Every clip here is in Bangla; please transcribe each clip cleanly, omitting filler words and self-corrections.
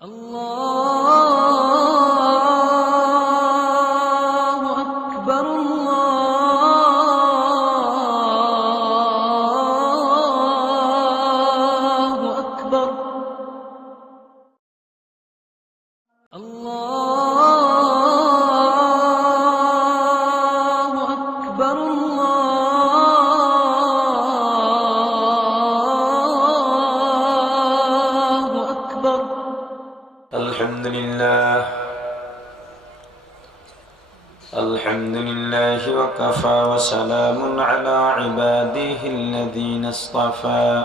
الله أكبر الله أكبر الله أكبر الله أكبر الحمد لله وكفى وسلام على عباده الذين اصطفى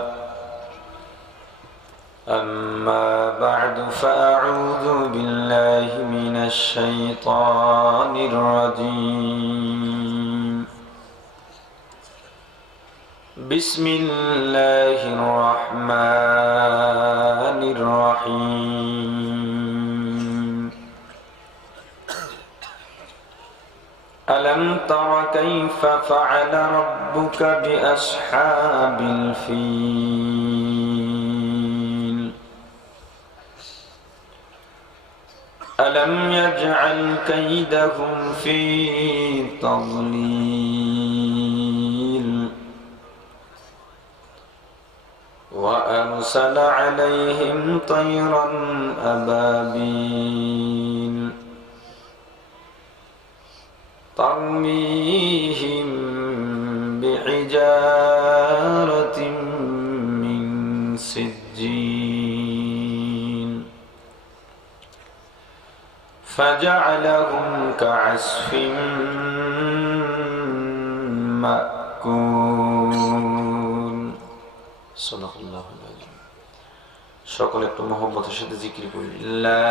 أما بعد فأعوذ بالله من الشيطان الرجيم بسم الله الرحمن الرحيم ألم تر كيف فعل ربك بأصحاب الفيل ألم يجعل كيدهم في تضليل وأرسل عليهم طيرا أبابيل ترميهم بحجارة من سجيل فجعلهم كعصف مأكول صدق الله العظيم সকলে একটু মোহব্বতের সাথে জিকির করি লা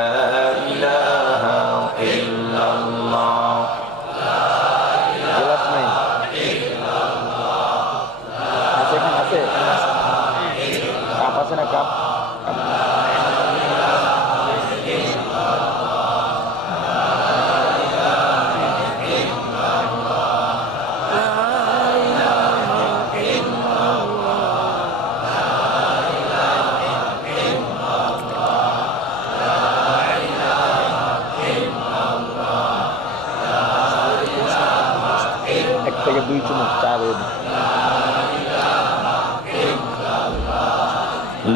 ইলাহা ইল্লাল্লাহ থেকে 2 চুমুক চা দিয়ে দিই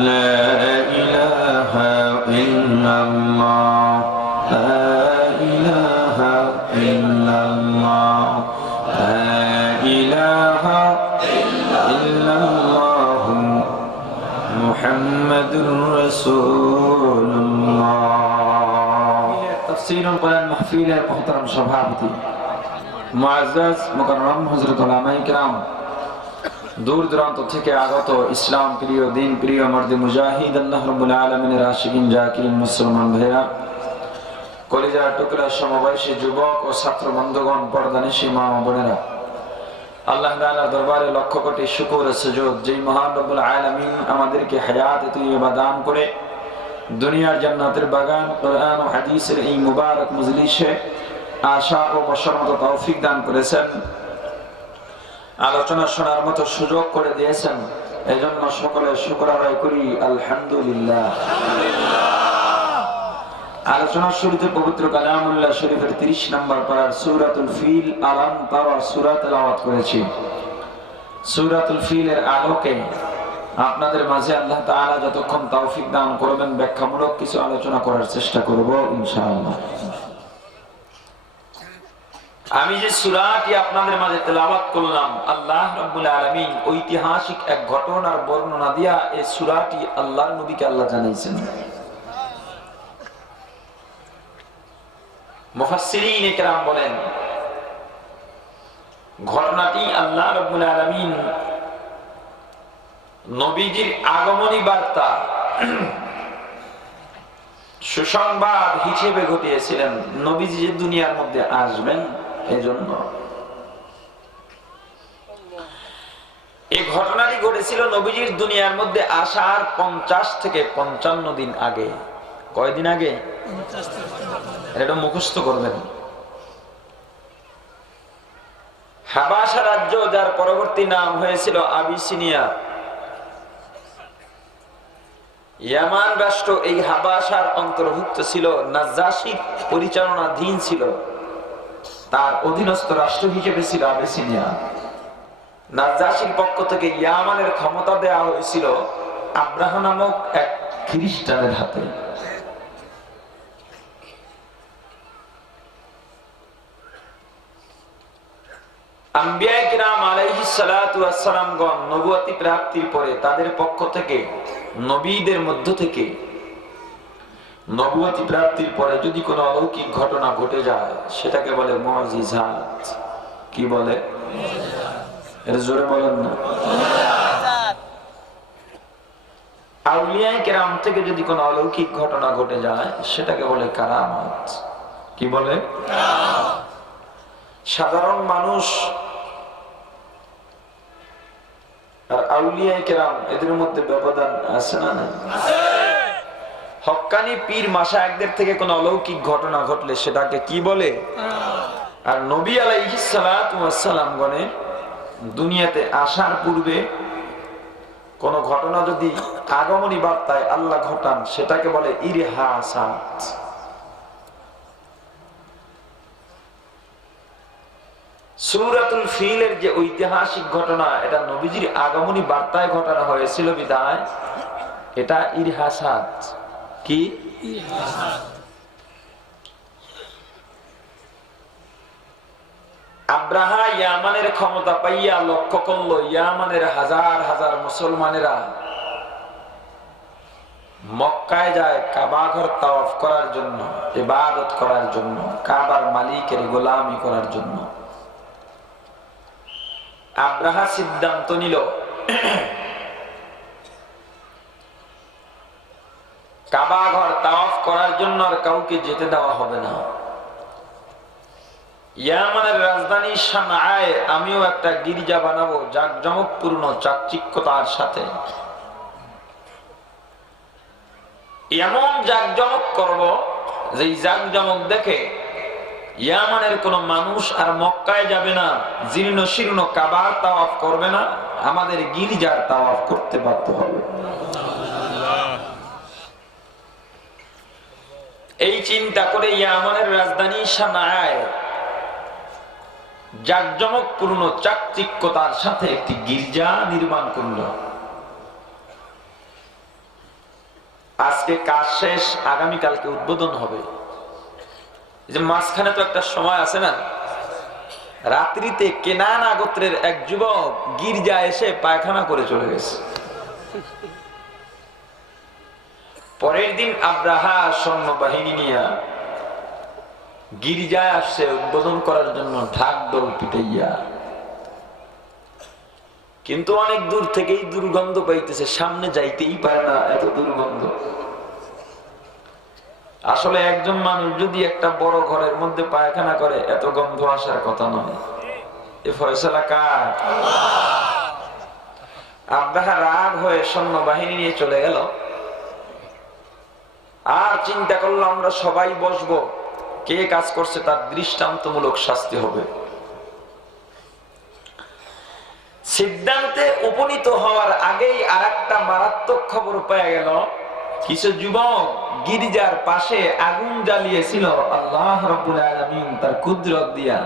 لا إله إلا الله لا إله إلا الله لا إله إلا الله محمد رسول الله تفسير القرآن محفيل المحترم সভাপতি মুআজ্জাজ মুকাররম হযরত উলামায়ে কিরাম দূর দূরান্ত থেকে আগত ইসলাম প্রিয় দিন প্রিয় মর্দে মুজাহিদ আল্লাহ রাব্বুল আলামিনের আশিকিন জাকিরিন মুসলমান ভাইরা কলিজার টুকরা সমবয়সী যুবক ও ছাত্র বন্ধুগণ পর্দানিশী মা ও বোনেরা আল্লাহ তাআলার দরবারে লক্ষ কোটি শুকর ও সুজুদ যেই মহান রব্বুল আলামিন আমাদেরকে হায়াত তৈয়বা দান করে দুনিয়ার জান্নাতের বাগান কোরআন ও হাদিসের এই মুবারক মজলিসে আশা ও বসার মতো তৌফিক দান করেছেন আলোচনা শোনার মতো সুযোগ করে দিয়েছেন এজন্য সকলে শুকর আদায় করি আলহামদুলিল্লাহ আলোচনার শুরুতে পবিত্র কালামুল্লাহ শরীফের 30 নম্বর পারার সূরাতুল ফিল আলাম তারা সূরা তেলাওয়াত করেছি সূরাতুল ফিলের আলোকে আপনাদের মাঝে আল্লাহ তাআলা যতক্ষণ তৌফিক দান করবেন ব্যাখ্যামূলক কিছু আলোচনা করার চেষ্টা করব ইনশাআল্লাহ আমি যে সূরাটি আপনাদের মাঝে তেলাওয়াত করলাম আল্লাহ রাব্বুল আলামিন ঐতিহাসিক এক ঘটনার বর্ণনা দিয়া এই সূরাটি আল্লাহর নবীকে আল্লাহ জানাইছেন মুফাসসিরিন ইকরাম বলেন ঘটনাটি আল্লাহ রাব্বুল আলামিন নবীজির আগমনী বার্তা সুসংবাদ হিসেবে ঘটিয়েছিলেন নবীজি যে দুনিয়ার মধ্যে আসবেন এজন্য এই ঘটনাটি ঘটেছিল নবীজির দুনিয়ার মধ্যে আসার 50 থেকে 55 দিন আগে কয়দিন আগে এটা মুখস্থ করবেন হাবাসা রাজ্য যার পরবর্তী নাম হয়েছিল আবিসিনিয়া ইয়ামান রাষ্ট্র এই হাবাসার অন্তর্ভুক্ত ছিল, নাজ্জাশীর পরিচালনাধীন ছিল, তার অধীনস্থ রাষ্ট্র হিসেবে ছিল আবিসিনিয়া। নাজ্জাশীর পক্ষ থেকে ইয়ামানের ক্ষমতা দেওয়া হয়েছিল আব্রাহা নামক এক খ্রিস্টানের হাতে। আম্বিয়া কিরাম আলাইহিস সালাতু ওয়াস সালামগণ নবুয়তি প্রাপ্তির পরে তাদের পক্ষ থেকে, নবীদের মধ্য থেকে নবুয়তি প্রাপ্তির পরে যদি কোনো অলৌকিক ঘটনা ঘটে যায় সেটাকে বলে মুআজিজাত। কি বলে? এর জোরে বলেন না। আউলিয়ায়ে কেরাম থেকে যদি কোনো অলৌকিক ঘটনা ঘটে যায় সেটাকে বলে কারামাত। কি বলে? সাধারণ মানুষ আর আউলিয়ায়ে কেরাম এদের মধ্যে ব্যবধান আছে না? নাই? হক্কানি পীর মাশায়েখদের থেকে কোনো অলৌকিক ঘটনা ঘটলে সেটাকে কি বলে? আর নবী আলাইহিস সালাতু ওয়াস সালাম গণে দুনিয়াতে আসার পূর্বে কোন ঘটনা যদি আগমনী বার্তায় আল্লাহ ঘটান সেটাকে বলে ইরহাসাত। সূরাতুল ফিলের যে ঐতিহাসিক ঘটনা, এটা নবীজির আগমনী বার্তায় ঘটানো হয়েছিল বিদায় এটা ইরহাসাত। কি? আব্রাহা ইয়ামানের ক্ষমতা পাইয়া লক্ষ্য করলো ইয়ামানের হাজার হাজার মুসলমানেরা মক্কায় যায় কাবা ঘর তাওয়াফ করার জন্য, ইবাদত করার জন্য, কাবার মালিকের গোলামি করার জন্য। আব্রাহা সিদ্ধান্ত নিল কাবা ঘর তাওয়াফ করার জন্য আর কাউকে যেতে দেওয়া হবে না। ইয়ামানের রাজধানী সানআয় আমিও একটা গির্জা বানাবো জাঁকজমকপূর্ণ চাকচিক্যতার সাথে। এমন জাঁকজমক করব যে জাঁকজমক দেখে ইয়ামানের কোন মানুষ আর মক্কায় যাবে না, জীর্ণ শীর্ণ কাবার তাওয়াফ করবে না, আমাদের গির্জার তাওয়াফ করতে বাধ্য হবে। এই চিন্তা করে ইয়ামানের রাজধানী সানআয় জাঁকজমকপূর্ণ চাকচিক্যতার সাথে একটি গির্জা নির্মাণ করল। আজকে কাজ শেষ, আগামীকালকে উদ্বোধন হবে। যে মাঝখানে তো একটা সময় আছে না, রাত্রিতে কেনানা গোত্রের এক যুবক গির্জা এসে পায়খানা করে চলে গেছে। পরের দিন আব্রাহা সৈন্যবাহিনী নিয়ে গির্জায় আসছে উদ্বোধন করার জন্য ঢাক দল পিটাইয়া, কিন্তু অনেক দূর থেকেই দুর্গন্ধ পাইতেছে, সামনে যাইতেই পারে না, এত দুর্গন্ধ। আসলে একজন মানুষ যদি একটা বড় ঘরের মধ্যে পায়খানা করে এত গন্ধ আসার কথা নয়। এ ফয়সালা কার? আব্রাহা রাগ হয়ে সৈন্যবাহিনী নিয়ে চলে গেল। আর চিন্তা করলো আমরা সবাই বসবো, কে কাজ করছে তার দৃষ্টান্তমূলক শাস্তি হবে। সিদ্ধান্তে উপনীত হওয়ার আগেই আরেকটা মারাত্মক খবর পেয়ে গেল। কিছু যুবক গির্জার পাশে আগুন জ্বালিয়েছিল। আল্লাহ রাব্বুল আলামিন তার কুদরত দিয়া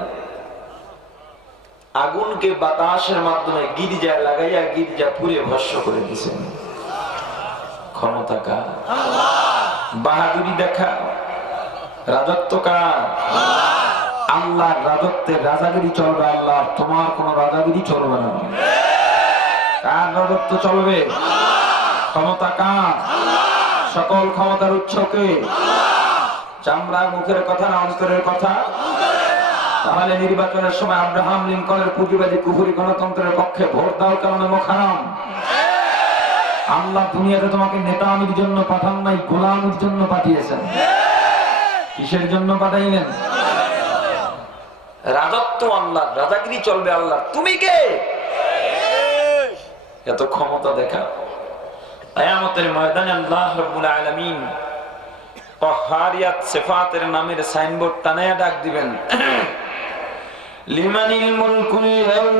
আগুনকে বাতাসের মাধ্যমে গির্জায় লাগাইয়া গির্জা পুড়ে ভস্ম করে দিয়েছেন। ক্ষমতা কার? বাহাদুরি দেখা, রাজত্ব কার? আল্লাহর রাজত্বের রাজাগিরি চলবে আল্লাহ, তোমার কোন রাজাগিরি চলবে না। কার রাজত্ব চলবে? ক্ষমতা কার? সকল ক্ষমতার উৎস কে? চামড়ার মুখের কথা না অন্তরের কথা? তাহলে নির্বাচনের সময় আব্রাহাম লিঙ্কনের পুঁজিবাদী কুফরি গণতন্ত্রের পক্ষে ভোট দাও কেমন মুখারাম? আল্লাহ দুনিয়াতে তোমাকে নেতা আমির জন্য পাঠান নাই, গোলামির জন্য পাঠিয়েছেন। কিসের জন্য পাঠাইলেন? রাজত্ব আল্লাহ, রাজাগিরি চলবে আল্লাহ, তুমি কে? এত ক্ষমতা দেখা। কিয়ামতের ময়দানে আল্লাহ রাব্বুল আলামিন কাহ্হারিয়াত সিফাতের নামের সাইনবোর্ড টানায়া ডাক দিবেন, লিমানিল মুলকুল ইয়াউম,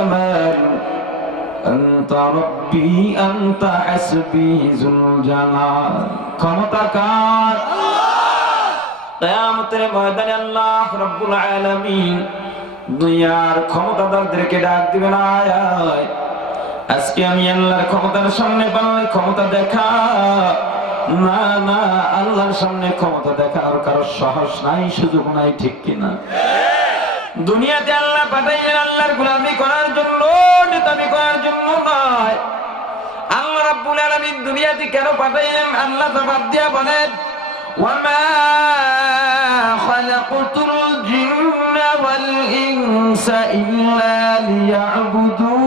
الجمال أنت ربي أنت حسبي ذو الجلال ক্ষমতাকার কিয়ামতের ময়দানে আল্লাহ রাব্বুল আলামিন দুনিয়ার ক্ষমতাদারদেরকে ডাক দিবেন আয় আয় আজকে আমি আল্লাহর ক্ষমতার সামনে পারলে ক্ষমতা দেখা না না আল্লাহর সামনে ক্ষমতা দেখানোর কারো সাহস নাই সুযোগ নাই ঠিক কিনা দুনিয়াতে আল্লাহ পাঠাইলেন আল্লাহর গোলামি করার জন্য নেতামি করার জন্য নয় আল্লাহ রাব্বুল আলামিন দুনিয়াতে কেন পাঠাইলেন আল্লাহ জবাব দিয়া বলেন ওয়ামা খালাকতুল জিন্না ওয়াল ইনসা ইল্লা লিয়াবুদুন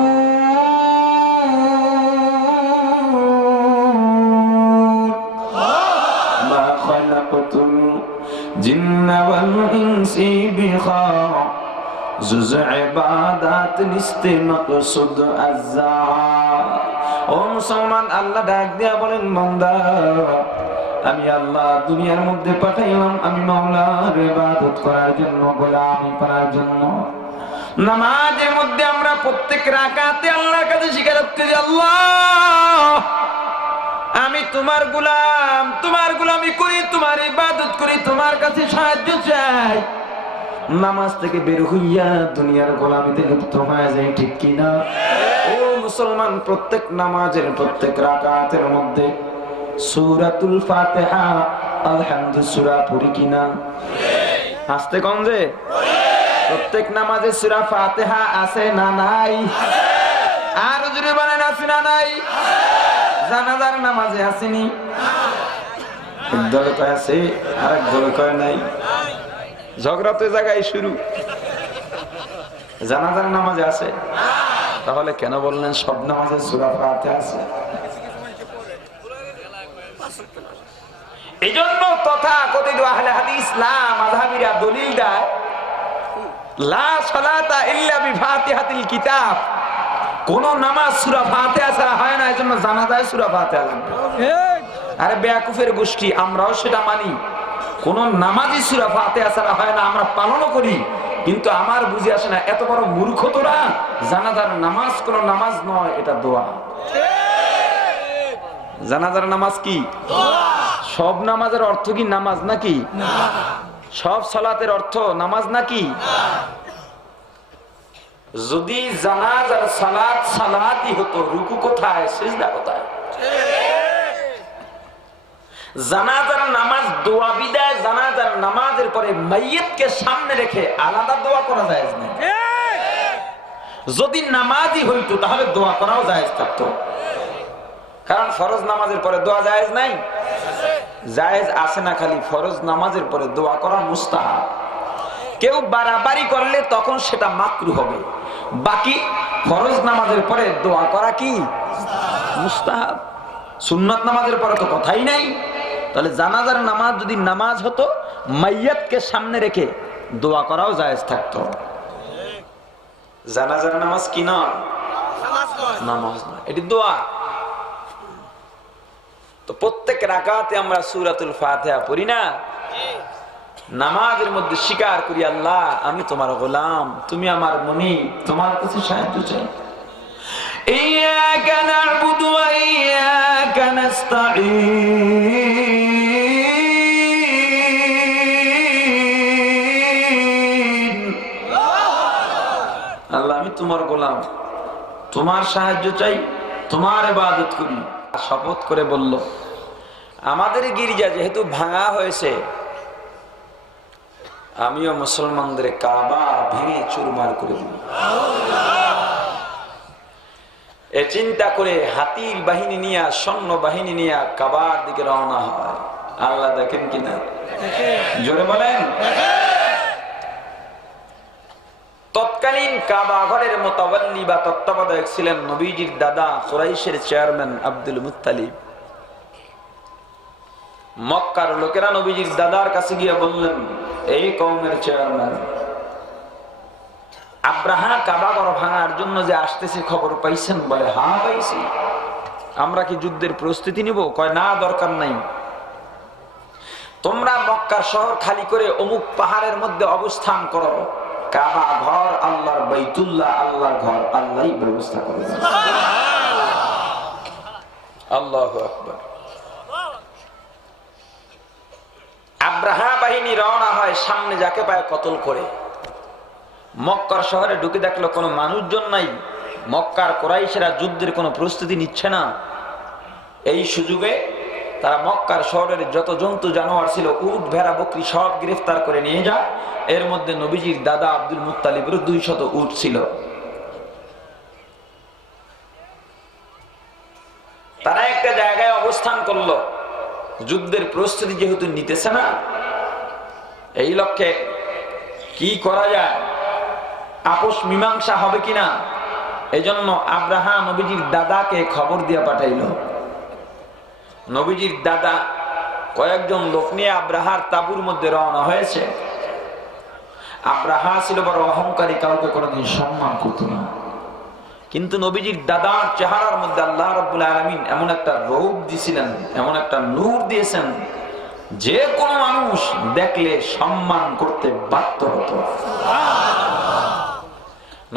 মা খালাকতুল জিন্না ওয়াল ইনসি বিখার জুজ ইবাদাত নিস্তে মাকসুদ আজ্জা ও মুসলমান আল্লাহ ডাক দিয়া বলেন বান্দা আমি আল্লাহ দুনিয়ার মধ্যে পাঠাইলাম আমি মাওলার ইবাদত করার জন্য গোলামি করার জন্য নামাজের মধ্যে আমরা প্রত্যেক রাকাতে আল্লাহর কাছে স্বীকারোক্তি দিই আল্লাহ আমি তোমার গোলামি করি তোমার ইবাদত করি তোমার কাছে সাহায্য চাই নামাজ থেকে বের হইয়া দুনিয়ার গোলামিতে লিপ্ত হয়ে যায় ঠিক কিনা ও মুসলমান প্রত্যেক নামাজের প্রত্যেক রাকাতের মধ্যে সূরাতুল ফাতিহা আলহামদু সূরা পড়ি কিনা আস্তে কোন যে প্রত্যেক নামাজে সূরা ফাতিহা আছে না নাই আর জোরে বলেন আছে না নাই জানাজার নামাজে আসেনি একদল কয় আছে আরেক দল কয় নাই ঝগড়া তো জায়গায় শুরু জানাজার নামাজে আছে তাহলে কেন বললেন সব নামাজে সূরা ফাতিহা আছে এইজন্য তথাকথিত আহলে হাদিস মাযহাবিরা দলিল দেয় লা সালাতা ইল্লা বিফাতিহাতিল কিতাব কোন নামাজ সূরা ফাতিহা ছাড়া হয় না এজন্য জানাজায় সূরা ফাতিহা লাগবে আরে বেয়াকুফের গোষ্ঠী আমরাও সেটা মানি কোন নামাজই সূরা ফাতিহা ছাড়া হয় না আমরা পালনও করি কিন্তু আমার বুঝে আসে না এত বড় মূর্খ তোরা জানাজার নামাজ কোন নামাজ নয় এটা দোয়া জানাজার নামাজ কি সব নামাজের অর্থ কি নামাজ নাকি সব সালাতের অর্থ নামাজ নাকি যদি জানাজার সালাতই হতো রুকু কোথায় সিজদা কোথায় জানাজার নামাজ দোয়া বিদায় জানাজার নামাজের পরে মাইয়িতকে সামনে রেখে আলাদা দোয়া করা যায় না যদি নামাজই হইতো তাহলে দোয়া করাও জায়েজ থাকতো কারণ ফরজ নামাজের পরে দোয়া জায়েজ নাই জায়েজ আছে না খালি ফরজ নামাজের পরে দোয়া করা মুস্তাহাব কেউ বাড়াবাড়ি করলে তখন সেটা মাকরুহ হবে বাকি ফরজ নামাজের পরে দোয়া করা কি মুস্তাহাব সুন্নাত নামাজের পরে তো কথাই নাই তাহলে জানাজার নামাজ যদি নামাজ হতো মাইয়াতকে সামনে রেখে দোয়া করাও জায়েজ থাকতো জানাজার নামাজ কি না নামাজ না এটি দোয়া তো প্রত্যেক রাকাতে আমরা সূরাতুল ফাতিহা পড়ি না নামাজের মধ্যে স্বীকার করি আল্লাহ আমি তোমার গোলাম তুমি আমার মুনিব তোমার কাছে সাহায্য চাই ইয়াকা না'বুদু ওয়া ইয়াকা নাস্তাঈন আল্লাহ আমি তোমার গোলাম তোমার সাহায্য চাই তোমার ইবাদত করি শপথ করে বলল আমাদের গির্জা যেহেতু ভাঙা হয়েছে আমিও মুসলমানদের কাবা ভেঙে চুরমার করে দিই এ চিন্তা করে হাতির বাহিনী নিয়ে সৈন্য বাহিনী নিয়ে কাবার দিকে রওনা হয় আল্লাহ দেখেন কিনা জোরে বলেন তৎকালীন কাবা ঘরের মুতাওয়াল্লি বা তত্ত্বাবধায়ক ছিলেন নবীজির দাদা কুরাইশের চেয়ারম্যান আব্দুল মুত্তালিব মক্কার লোকেরা নবীজির দাদার কাছে গিয়ে বললেন এই কওমের চেয়ারম্যান আব্রাহা কাবা ঘর ভাঙার জন্য যে আসতেছে খবর পাইছেন বলে হ্যাঁ পাইছি আমরা কি যুদ্ধের প্রস্তুতি নিব কয় না দরকার নাই তোমরা মক্কার শহর খালি করে অমুক পাহাড়ের মধ্যে অবস্থান করো কাবা ঘর আল্লাহর বাইতুল্লাহ, আল্লাহর ঘর আল্লাহই ব্যবস্থা করে দেন। আল্লাহু আকবার। আব্রাহা বাহিনী রওনা হয়, সামনে যাকে পায় কতল করে। মক্কার শহরে ঢুকে দেখলো কোনো মানুষজন নাই, মক্কার কুরাইশেরা যুদ্ধের কোনো প্রস্তুতি নিচ্ছে না। এই সুযোগে তারা মক্কার শহরের যত জন্তু জানোয়ার ছিল, উট ভেড়া বকরি সব গ্রেফতার করে নিয়ে যায়। এর মধ্যে নবীজির দাদা আব্দুল মুত্তালিবের 200 উট ছিল। তারা একটা জায়গায় অবস্থান করলো, যুদ্ধের প্রস্তুতি যেহেতু নিতেছে না, এই লক্ষ্যে কি করা যায়, আপোষ মীমাংসা হবে কিনা, এজন্য আব্রাহা নবীজির দাদাকে খবর দিয়ে পাঠাইল। নবীজির দাদা কয়েকজন লোক নিয়ে আব্রাহার তাঁবুর মধ্যে রওনা হয়েছে। আব্রাহা ছিল বড় অহংকারী, কাউকে কোনোদিন সম্মান করত না। কিন্তু নবীজির দাদার চেহারার মধ্যে আল্লাহ রাব্বুল আলামিন এমন একটা রূপ দিয়েছিলেন, এমন একটা নূর দিয়েছেন, যে কোনো মানুষ দেখলে সম্মান করতে বাধ্য হতো।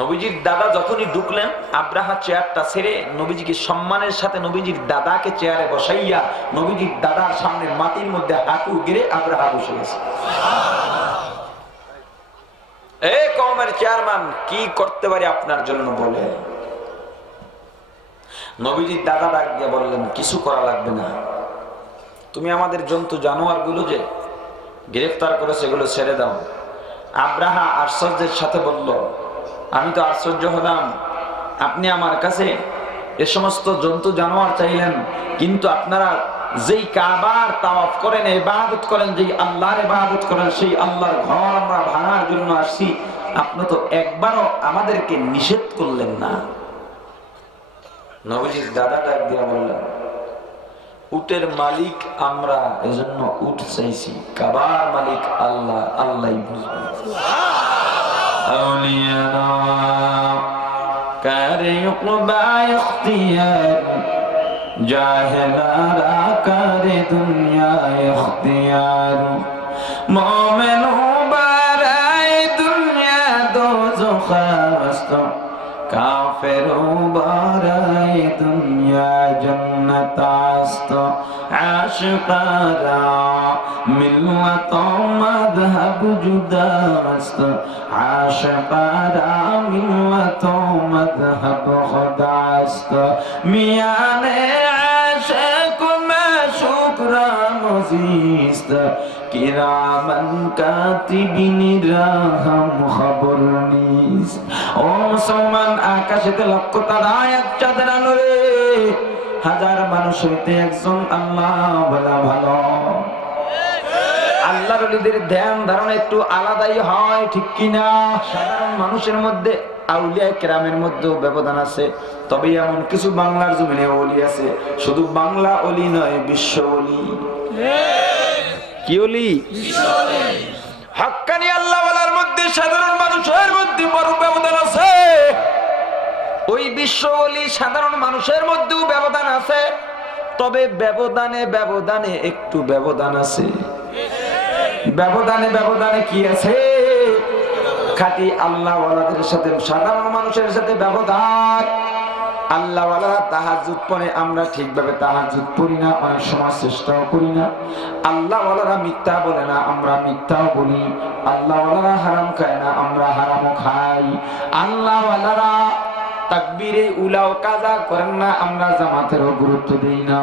নবীজির দাদা যখনই ঢুকলেন, আব্রাহা চেয়ারটা ছেড়ে নবীজিকে সম্মানের সাথে নবীজির দাদাকে চেয়ারে বসাইয়া নবীজির দাদার সামনে মাটির মধ্যে হাঁটু গেড়ে আব্রাহা বসে গেছে। এই কওমের চেয়ারম্যান, কি করতে পারি আপনার জন্য বলে। নবীজির দাদা ডাক দিয়ে বললেন, কিছু করা লাগবে না, তুমি আমাদের জন্তু জানোয়ার গুলো যে গ্রেফতার করেছে এগুলো ছেড়ে দাও। আব্রাহা আশ্চর্যের সাথে বলল, আমি তো আশ্চর্য হলাম, আপনি আমার কাছে এ সমস্ত জন্তু জানোয়ার চাইলেন, কিন্তু আপনারা যেই কাবার তাওয়াফ করেন, ইবাদত করেন, যেই আল্লাহর ইবাদত করেন, সেই আল্লাহর ঘর আমরা ভাঙার জন্য আসছি, আপনি তো একবারও আমাদেরকে নিষেধ করলেন না। নবীজির দাদা ডাক দিয়ে বললেন, উটের মালিক আমরা, এজন্য উট চাইছি, কাবার মালিক আল্লাহ, আল্লাহই বুঝবেন। আউলিয়া কারে ইকবা ইখতিয়ার, জাহেলারা কারে দুনিয়া ইখতিয়ার, মুমিন বারায়ে দুনিয়া দোজখ আস্ত, কাফের বারায়ে দুনিয়া জান্নাত আস্ত, আশিকারা মিল্লাত মাযহাব জুদা আস্ত, আশিকারা মিল্লাত মাযহাব খুদা আস্ত, মিয়ানে আশিক মাশুক রামজিস্ত, কিরামান কাতিবিন রাহম খবর নিস। ও মুসলমান, আকাশেতে লক্ষ তারা, এক চাঁদের আলোরে হাজার মানুষ হইতে একজন আল্লাহ বলা ভালো। আল্লাহর ওলিদের ধ্যান ধারণা একটু আলাদাই হয়, ঠিক কিনা? সাধারণ মানুষের মধ্যে, আউলিয়া কেরামের মধ্যেও ব্যবধান আছে, তবে এমন কিছু বাংলার জমিনে ওলি আছে, শুধু বাংলা ওলি নয়, বিশ্ব ওলি। কি ওলি? হক্কানি আল্লাহ ওয়ালার মধ্যে সাধারণ মানুষের মধ্যে বড় ব্যবধান আছে। ওই বিশ্ব ওলি সাধারণ মানুষের মধ্যেও ব্যবধান আছে, তবে ব্যবধানে ব্যবধানে একটু ব্যবধান আছে। ব্যবধানে ব্যবধানে কি আছে? খাঁটি আল্লাহ ওয়ালাদের সাথে সাধারণ মানুষের সাথে ব্যবধান। আল্লাহ ওয়ালারা তাহাজ্জুদ পড়ে, আমরা ঠিকভাবে তাহাজ্জুদ পড়ি না, অনেক সময় চেষ্টাও করি না। আল্লাহ ওয়ালারা মিথ্যা বলে না, আমরা মিথ্যাও বলি। আল্লাহ ওয়ালারা হারাম খায় না, আমরা হারামও খাই। আল্লাহ ওয়ালারা তাকবীরে উলাও কাজা করেন না, আমরা জামাতেরও গুরুত্ব দেই না।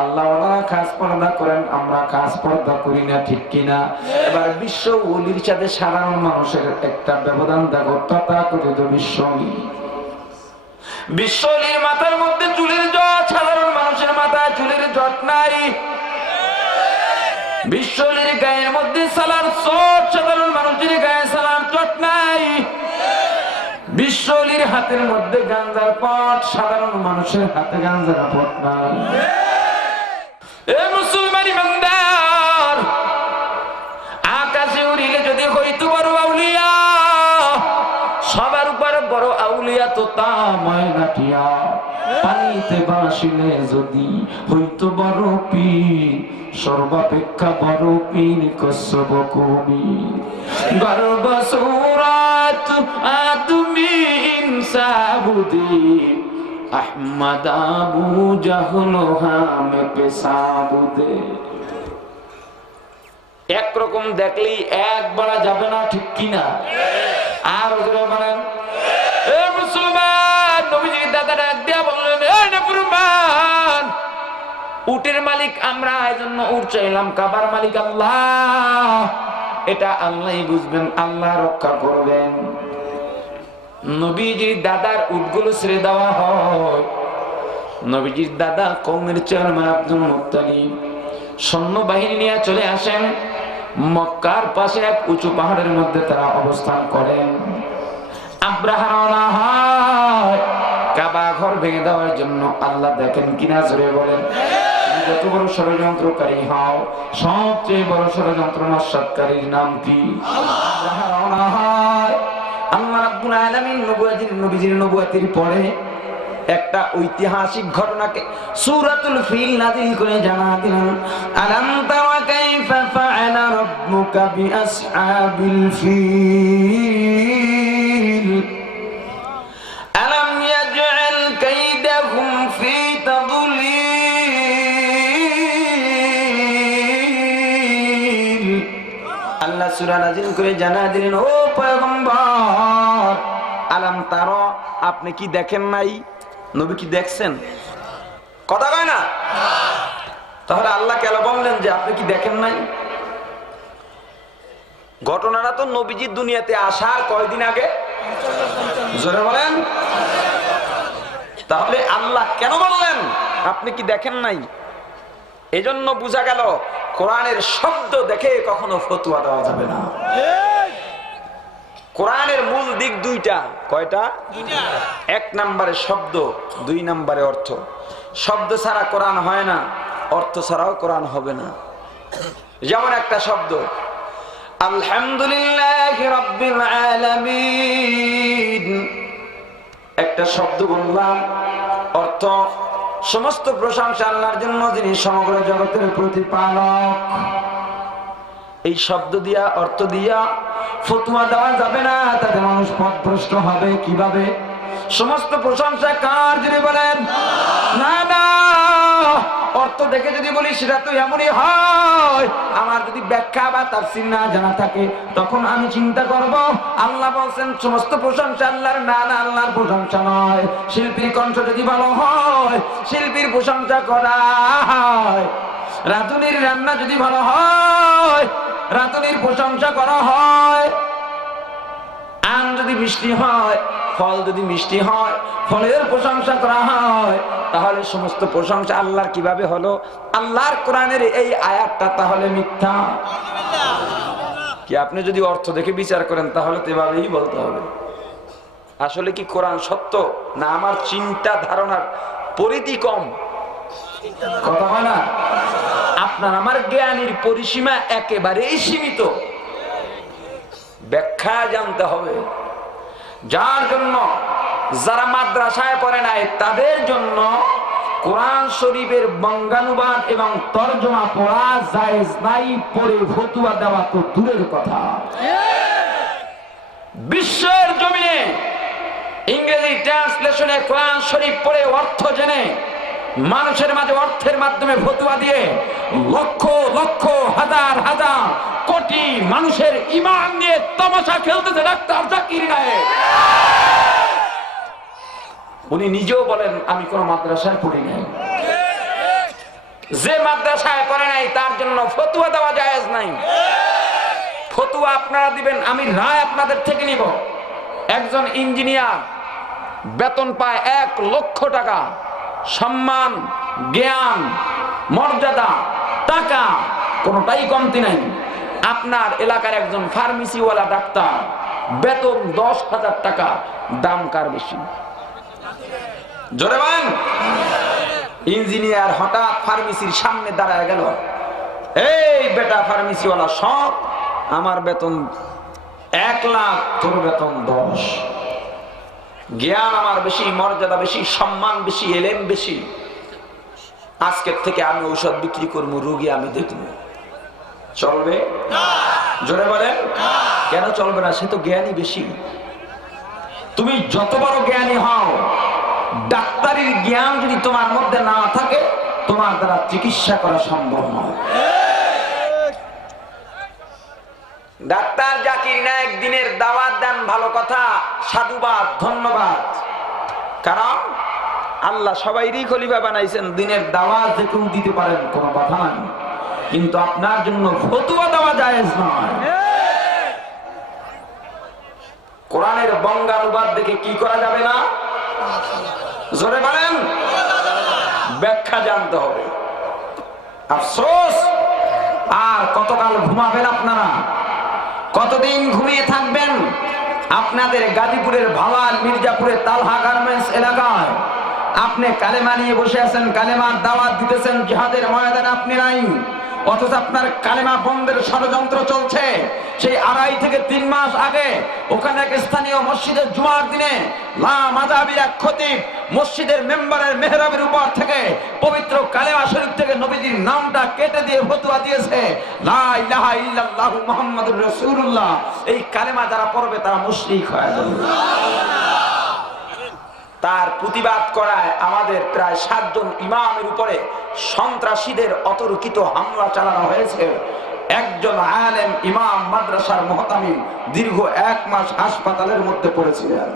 আল্লাহ ওয়ালারা খাস পর্দা করেন, আমরা খাস পর্দা করি না, ঠিক কিনা? এবার বিশ্ব ওলির সাথে সাধারণ মানুষের একটা ব্যবধান দেখো, তথাকথিত বিশ্ব ওলি। বিশ্ব ওলির মাথার মধ্যে চুলের জট, সাধারণ মানুষের মাথায় চুলের জট নাই। বিশ্ব ওলির গায়ের মধ্যে সালার চট, সাধারণ মানুষের গায়ে সালার চট নাই। বিশ্ব ওলির হাতের মধ্যে গাঞ্জার পট, সাধারণ মানুষের হাতে গাঞ্জার পট নাই। এ মুসলমান ইমানদার, আকাশে উড়িলে যদি হইতো বড় আউলিয়া, সবার উপর বড় আউলিয়া তো তা ময়নাটিয়া, পানিতে ভাসিলে যদি হইতো বড় পীর, সর্বাপেক্ষা বড় পীর কসব কবি। গর্ব সুরায় तू आदमी इंसाबुदी अहमद अबू जहलो हम पेशाबुदे। একরকম দেখলেই এক বলা যাবে না, ঠিক কিনা? আর ওরা বলেন এ মুসলমান, নবীজি দাদা ডাক দিয়া বললেন, এই নাফরমান, উটের মালিক আমরা, এজন্য উট চাইলাম, কাবার মালিক আল্লাহ, এটা আল্লাহই বুঝবেন, আল্লাহ রক্ষা করবেন। নবীজির দাদার উটগুলো ছেড়ে দেওয়া হয়। নবীজির দাদা কওমের চেয়ারম্যান আব্দুল মুত্তালিব সৈন্যবাহিনী নিয়ে চলে আসেন। মক্কার পাশে এক উঁচু পাহাড়ের মধ্যে তারা অবস্থান করেন। আব্রাহা রওনা হয় কাবা ঘর ভেঙে দেওয়ার জন্য। আল্লাহ দেখেন কিনা, জোরে বলেন। যত বড় ষড়যন্ত্রকারী হও, সবচেয়ে বড় ষড়যন্ত্র নস্যাৎকারীর নাম কি? আব্রাহা রওনা হয়। আল্লাহ রাব্বুল আলামিন নবীজির নবুয়তির পরে একটা ঐতিহাসিক ঘটনাকে সূরাতুল ফিল নাযিল করে জানা দিলেন, আলাম তারা কাইফা ফাআলা রাব্বুকা বিআসহাবিল ফিল আলাম ইয়াজআল কাইদাহুম ফি তাদলিল। আল্লাহ সূরা নাযিল করে জানা দিলেন, ও পয়গম্বর, আলাম তারা, আপনি কি দেখেন নাই? নবী কি দেখছেন? কথা কয় না। তাহলে আল্লাহ কেন বললেন যে আপনি কি দেখেন নাই? ঘটনাটা তো নবীজি দুনিয়াতে আসার কয়দিন আগে, জোরে বলেন। তাহলে আল্লাহ কেন বললেন আপনি কি দেখেন নাই? এজন্য বোঝা গেল কোরআনের শব্দ দেখে কখনো ফতোয়া দেওয়া যাবে না। কোরআনের মূল দিক দুইটা। কয়টা? এক নম্বরে শব্দ, দুই নম্বরে অর্থ। শব্দ ছাড়া কোরআন হয় না, অর্থ ছাড়াও কোরআন হবে না। যেমন একটা শব্দ আলহামদুলিল্লাহি রাব্বিল আলামিন, একটা শব্দ বললাম, অর্থ সমস্ত প্রশংসা আল্লাহর জন্য, যিনি সমগ্র জগতের প্রতিপালক। এই শব্দ দিয়া, অর্থ দিয়া ফতোয়া দেওয়া যাবে না, তাতে মানুষ পথভ্রষ্ট হবে। কিভাবে? সমস্ত প্রশংসা কার, যদি বলেন না না, অর্থ দেখে যদি বলি সেটা তো এমনই হয়। আমার যদি ব্যাখ্যা বা তাফসীর না জানা থাকে, তখন আমি চিন্তা করব আল্লাহ বলছেন সমস্ত প্রশংসা আল্লাহর, না না, আল্লাহর প্রশংসা নয়। শিল্পীর কণ্ঠ যদি ভালো হয়, শিল্পীর প্রশংসা করা হয়। রাঁধুনির রান্না যদি ভালো হয়, রাঁধুনির প্রশংসা করা হয়। আম যদি মিষ্টি হয়, ফল যদি মিষ্টি হয়, ফলের প্রশংসা করা হয়। তাহলে সমস্ত প্রশংসা আল্লাহর কিভাবে হলো? আল্লাহর কোরআনের এই আয়াতটা তাহলে মিথ্যা কি? আপনি যদি অর্থ দেখে বিচার করেন তাহলে তো এভাবেই বলতে হবে। আসলে কি কোরআন সত্য, না আমার চিন্তা ধারণার পরিধি কম? কথা হয় না। আপনার আমার জ্ঞানের পরিসীমা একেবারেই সীমিত। ব্যাখ্যা জানতে হবে। যার জন্য যারা মাদ্রাসায় পড়ে নাই, তাদের জন্য কোরআন শরীফের বঙ্গানুবাদ এবং তরজমা পড়া জায়েজ নাই, পড়ে ফতোয়া দেওয়া তো দূরের কথা। বিশ্বের জমিনে ইংরেজি ট্রান্সলেশনে কোরআন শরীফ পড়ে অর্থ জেনে মানুষের মাঝে অর্থের মাধ্যমে ফতোয়া দিয়ে লক্ষ লক্ষ হাজার হাজার কোটি মানুষের ঈমান নিয়ে তামাশা খেলতেছে ডাক্তার জাকির নায়েক। উনি নিজেও বলেন আমি কোন মাদ্রাসায় পড়ি নাই। যে মাদ্রাসায় পড়ে নাই তার জন্য ফতোয়া দেওয়া জায়েজ নাই। ফতোয়া আপনারা দিবেন, আমি রায় আপনাদের থেকে নিব। একজন ইঞ্জিনিয়ার বেতন পায় 1 লক্ষ টাকা, সম্মান, জ্ঞান, মর্যাদা, টাকা কোনটাই কমতি নাই। আপনার এলাকার একজন ফার্মেসিওয়ালা ডাক্তার বেতন 10,000 টাকা, দাম কার বেশি? জোরে বলেন। ইঞ্জিনিয়ার হঠাৎ ফার্মেসির সামনে দাঁড়ায় গেল, এই বেটা ফার্মেসিওয়ালা, সব আমার বেতন 1 লাখ, তোর বেতন 10। জ্ঞান আমার বেশি, মর্যাদা বেশি, সম্মান বেশি, এলেম বেশি। আজকের থেকে আমি ঔষধ বিক্রি করবো, রোগী আমি দেখবো। চলবে? জোরে বলেন। কেন চলবে না? সে তো জ্ঞানী বেশি। তুমি যত বড় জ্ঞানী হও, ডাক্তারির জ্ঞান যদি তোমার মধ্যে না থাকে, তোমার দ্বারা চিকিৎসা করা সম্ভব নয়। ডাক্তার জাকির নায়েক দিনের দাওয়াত দেন, ভালো কথা, সাধুবাদ, ধন্যবাদ। কারণ আল্লাহ সবাইরই খলিফা বানাইছেন, দিনের দাওয়াত যে কেউ দিতে পারেন, কোনো বাধা নাই। কিন্তু আপনার জন্য ফতোয়া দেওয়া জায়েজ নয়। কোরআনের বঙ্গানুবাদ দেখে কি করা যাবে না? জোরে বলেন, ব্যাখ্যা জানতে হবে। আফসোস, আর কতকাল ঘুমাবেন আপনারা? কতদিন ঘুমিয়ে থাকবেন? আপনাদের গাজীপুরের ভাওয়াল, মির্জাপুরের তালহা গার্মেন্টস এলাকায় আপনি কালেমা নিয়ে বসে আছেন, কালেমার দাওয়াত দিতেছেন, জিহাদের ময়দানে আপনি নাই, অথচ আপনার কালেমা বন্ধের ষড়যন্ত্র চলছে। সেই 2.5 থেকে 3 মাস আগে ওখানে এক স্থানীয় মসজিদের জুমার দিনে লামাযাবির এক খতিব মসজিদের মেম্বারের মেহরাবের উপর থেকে পবিত্র কালেমা শরীফ থেকে নবীজির নামটা কেটে দিয়ে ফতোয়া দিয়েছে, লা ইলাহা ইল্লাল্লাহু মুহাম্মাদুর রাসূলুল্লাহ। এই কালেমা যারা পড়বে তারা মুশরিক হয়ে যাবে। তার প্রতিবাদ করায় আমাদের প্রায় 7 জন ইমামের উপরে সন্ত্রাসীদের অতর্কিত হামলা চালানো হয়েছে। একজন আলেম ইমাম মাদ্রাসার মুহতামিম দীর্ঘ 1 মাস হাসপাতালের মধ্যে পড়েছিলেন।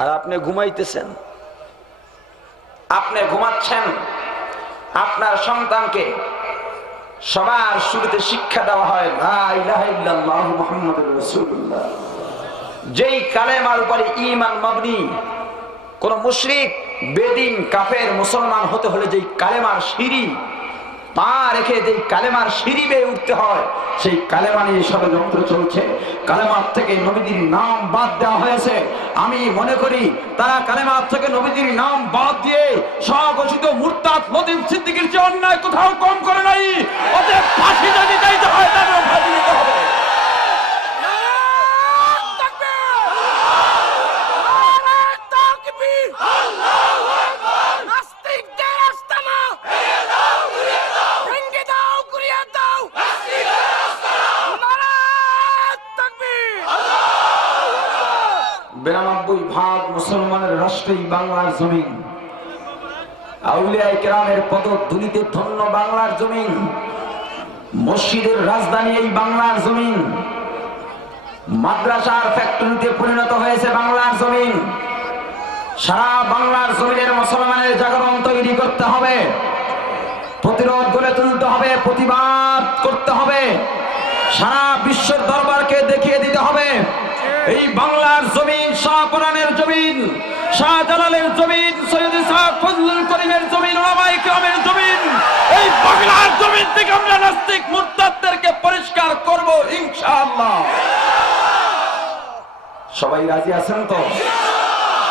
আর আপনি ঘুমাইতেছেন, আপনি ঘুমাচ্ছেন। আপনার সন্তানকে সবার শুরুতে শিক্ষা দেওয়া হয় লা ইলাহা ইল্লাল্লাহু মুহাম্মাদুর রাসূলুল্লাহ। যেই কালেমার উপরে ঈমান মাবনি, কোন মুশরিক, বেদিন, কাফের মুসলমান হতে হলে যেই কালেমার সিঁড়ি পা রেখে যেই কালেমার সিঁড়ি বেয়ে উঠতে হয়, সেই কালেমা নিয়ে ষড়যন্ত্র চলছে। কালেমার থেকে নবীজির নাম বাদ দেওয়া হয়েছে। আমি মনে করি তারা কালেমার থেকে নবীজির নাম বাদ দিয়ে স্বঘোষিত মুরতাদ লতিফ সিদ্দিকীর যে অন্যায় কোথাও কম করে নাই। ওদের ফাঁসি যদি দিতে হয় তাদের ফাঁসি দিতে হবে। ভাগ মুসলমানের রাষ্ট্রই বাংলার জমিন। আউলিয়ায়ে কেরামের পদধূলিতে ধন্য বাংলার জমিন। মসজিদের রাজধানী এই বাংলার জমিন। মাদ্রাসার ফ্যাক্টরিতে পরিণত হয়েছে বাংলার জমিন। সারা বাংলার জমিনের মুসলমানের জাগরণ তৈরি করতে হবে, প্রতিরোধ গড়ে তুলতে হবে, প্রতিবাদ করতে হবে, সারা বিশ্বের দরবারকে দেখিয়ে দিতে হবে এই বাংলার জমিন শাহপুরানের জমিন, শাহজালালের জমিন, সৈয়দ ইসহাক ফজলুল করিমের জমিন, উলামায়ে কেরামের জমিন। এই বাংলার জমিন থেকে আমরা নাস্তিক মুরতাদদেরকে পরিষ্কার করব ইনশাআল্লাহ। সবাই রাজি আছেন তো?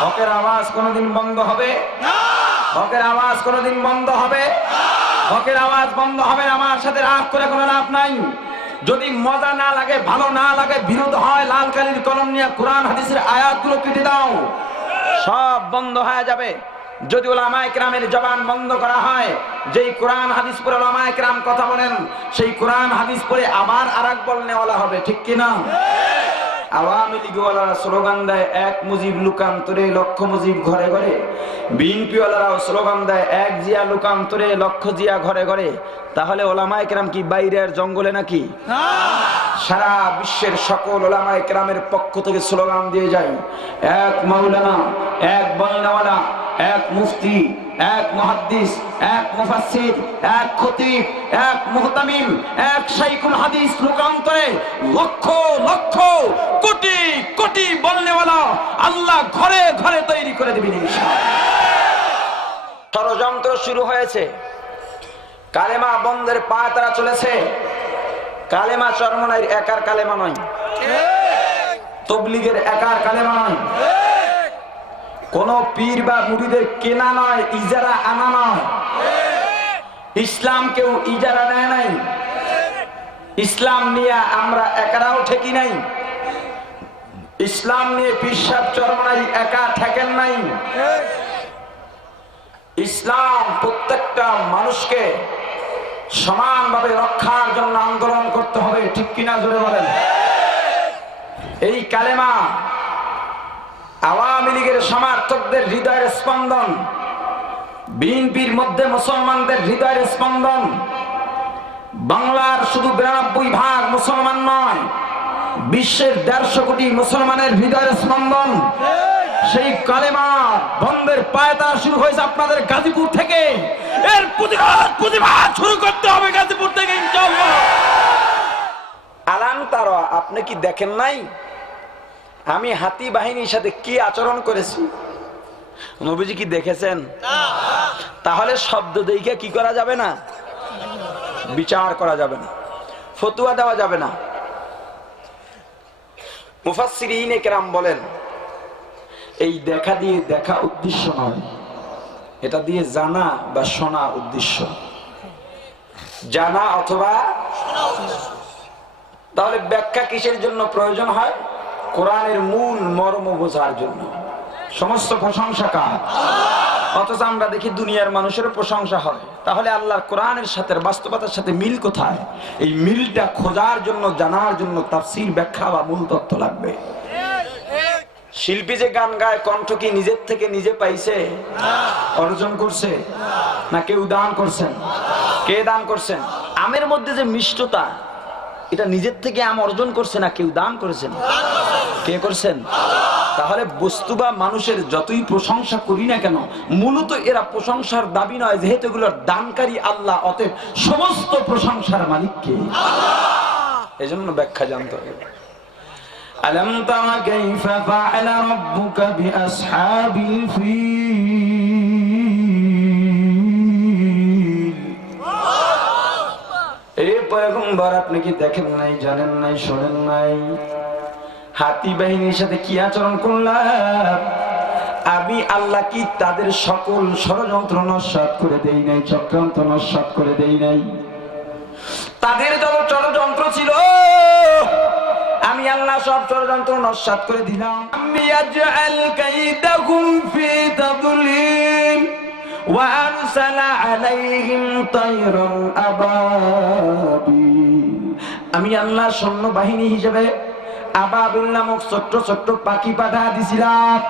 হকের আওয়াজ কোনোদিন বন্ধ হবে না। হকের আওয়াজ কোনোদিন বন্ধ হবে না। হকের আওয়াজ বন্ধ হবে না। আমার সাথে রাগ করে কোনো লাভ নাই। যদি মজা না লাগে, ভালো না লাগে, বিরোধ হয়, লাল কালির কলম নিয়ে কোরআন হাদিসের আয়াতগুলো কেটে দাও, সব বন্ধ হয়ে যাবে। যদি উলামায়ে কেরামের জবান বন্ধ করা হয়, যেই কোরআন হাদিস পড়ে উলামায়ে কেরাম কথা বলেন, সেই কোরআন হাদিস পড়ে আবার আরেক বলনেওয়ালা হবে, ঠিক কিনা? আওয়ামী লীগওয়ালারা স্লোগান দেয় এক মুজিব লুকান্তরে, লক্ষ মুজিব ঘরে ঘরে। বিএনপিওয়ালারাও স্লোগান দেয় এক জিয়া লুকান্তরে, লক্ষ জিয়া ঘরে ঘরে। তাহলে ওলামায়ে কেরাম কি বাইরের জঙ্গলে নাকি? সারা বিশ্বের সকল ওলামায়ে কেরামের পক্ষ থেকে স্লোগান দিয়ে যায় এক মাওলানা, এক বলনেওয়ালা, এক মুফতি, এক মুহাদ্দিস, এক মুফাসসির, এক খতিব, এক মুহতামিম, এক শাইখুল হাদিস লোকান্তরে লক্ষ লক্ষ কোটি কোটি বলনেওয়ালা আল্লাহ ঘরে ঘরে তৈরি করে দিবেন ইনশাআল্লাহ। ষড়যন্ত্র শুরু হয়েছে, কালেমা বন্ধের পায়তারা চলেছে। কালেমা চরমনাইর একার কালেমা নয়, তবলিগের একার কালেমা নয়, কোন পীর বা মুরিদের কেনা নয়, ইজারা আনা নয়। ইসলাম কেউ ইজারা নেয় নাই। ইসলাম নিয়ে আমরা একারাও ঠেকি নাই। ইসলাম নিয়ে পীর সাহেব চরমনাই একা ঠেকেন নাই। ইসলাম প্রত্যেকটা মানুষকে সমানভাবে রক্ষার জন্য আন্দোলন করতে হবে, ঠিক কিনা জোরে বলেন। এই কালেমা আওয়ামী লীগের সমর্থকদের হৃদয়ের স্পন্দন, বিএনপির মধ্যে মুসলমানদের হৃদয়ের স্পন্দন। বাংলার শুধু 92% মুসলমান নয়, বিশ্বের 150 কোটি মুসলমানের হৃদয়ের স্পন্দন। সেই কালেমা বন্ধের পায়তারা শুরু হয়েছে আপনাদের গাজীপুর থেকে। এর প্রতিবাদ শুরু করতে হবে গাজীপুর থেকে ইনশাআল্লাহ। আলাম তারা, আপনি কি দেখেন নাই আমি হাতি বাহিনীর সাথে কি আচরণ করেছি? নবীজি কি দেখেছেন? তাহলে শব্দ দেখে কি করা যাবে না? বিচার করা যাবে না, ফতোয়া দেওয়া যাবে না। মুফাসসিরিনে কেরাম বলেন, এই দেখা দিয়ে দেখা উদ্দেশ্য নয়, এটা দিয়ে জানা বা শোনা উদ্দেশ্য। জানা অথবা তাহলে ব্যাখ্যা কিসের জন্য প্রয়োজন হয়? কোরআনের মূল মর্ম বোঝার জন্য। সমস্ত প্রশংসা কার? অথচ আমরা দেখি দুনিয়ার মানুষের প্রশংসা হয়। তাহলে আল্লাহর কোরআনের সাথে বাস্তবতার সাথে মিল কোথায়? এই মিলটা খোঁজার জন্য, জানার জন্য তাফসীর, ব্যাখ্যা বা মূল তত্ত্ব লাগবে। শিল্পী যে গান গায়, কণ্ঠ কি নিজের থেকে নিজে পাইছে? অর্জন করছে না কেউ দান করছেন? কে দান করছেন? আমের মধ্যে যে মিষ্টতা, এটা নিজের থেকে আম অর্জন করছে না কেউ দান করেছেন? কে করছেন? তাহলে বস্তু বা মানুষের যতই প্রশংসা করি না কেন, মূলত এরা প্রশংসার দাবি নয়, যেহেতু এগুলোর দানকারী আল্লাহ, অতএব সমস্ত প্রশংসার মালিক কে? এজন্য ব্যাখ্যা জানতে হবে। আলাম তারা কাইফা ফাআলা রাব্বুকা বিআসহাবিল ফিল। এই পয়গম্বর, আপনি কি দেখেন নাই, জানেন নাই, শোনেন নাই হাতি বাহিনীর সাথে কি আচরণ করলাম? আমি আল্লাহ কি তাদের সকল ষড়যন্ত্র নস্যাৎ করে দেই নাই, চক্রান্ত নস্যাৎ করে দেই নাই? তাদের যত ষড়যন্ত্র ছিল আমি আল্লাহ সব ষড়যন্ত্র নস্যাৎ করে দিলাম। আমি আজআল কাইদাহুম ফি তাদলিল ওয়া আরসালা আলাইহিম তায়রান আবাবিল। আমি আল্লাহ সৈন্য বাহিনী হিসেবে আবাবিল নামক ছোট্ট ছোট্ট পাখি পাঠা দিছিলাম।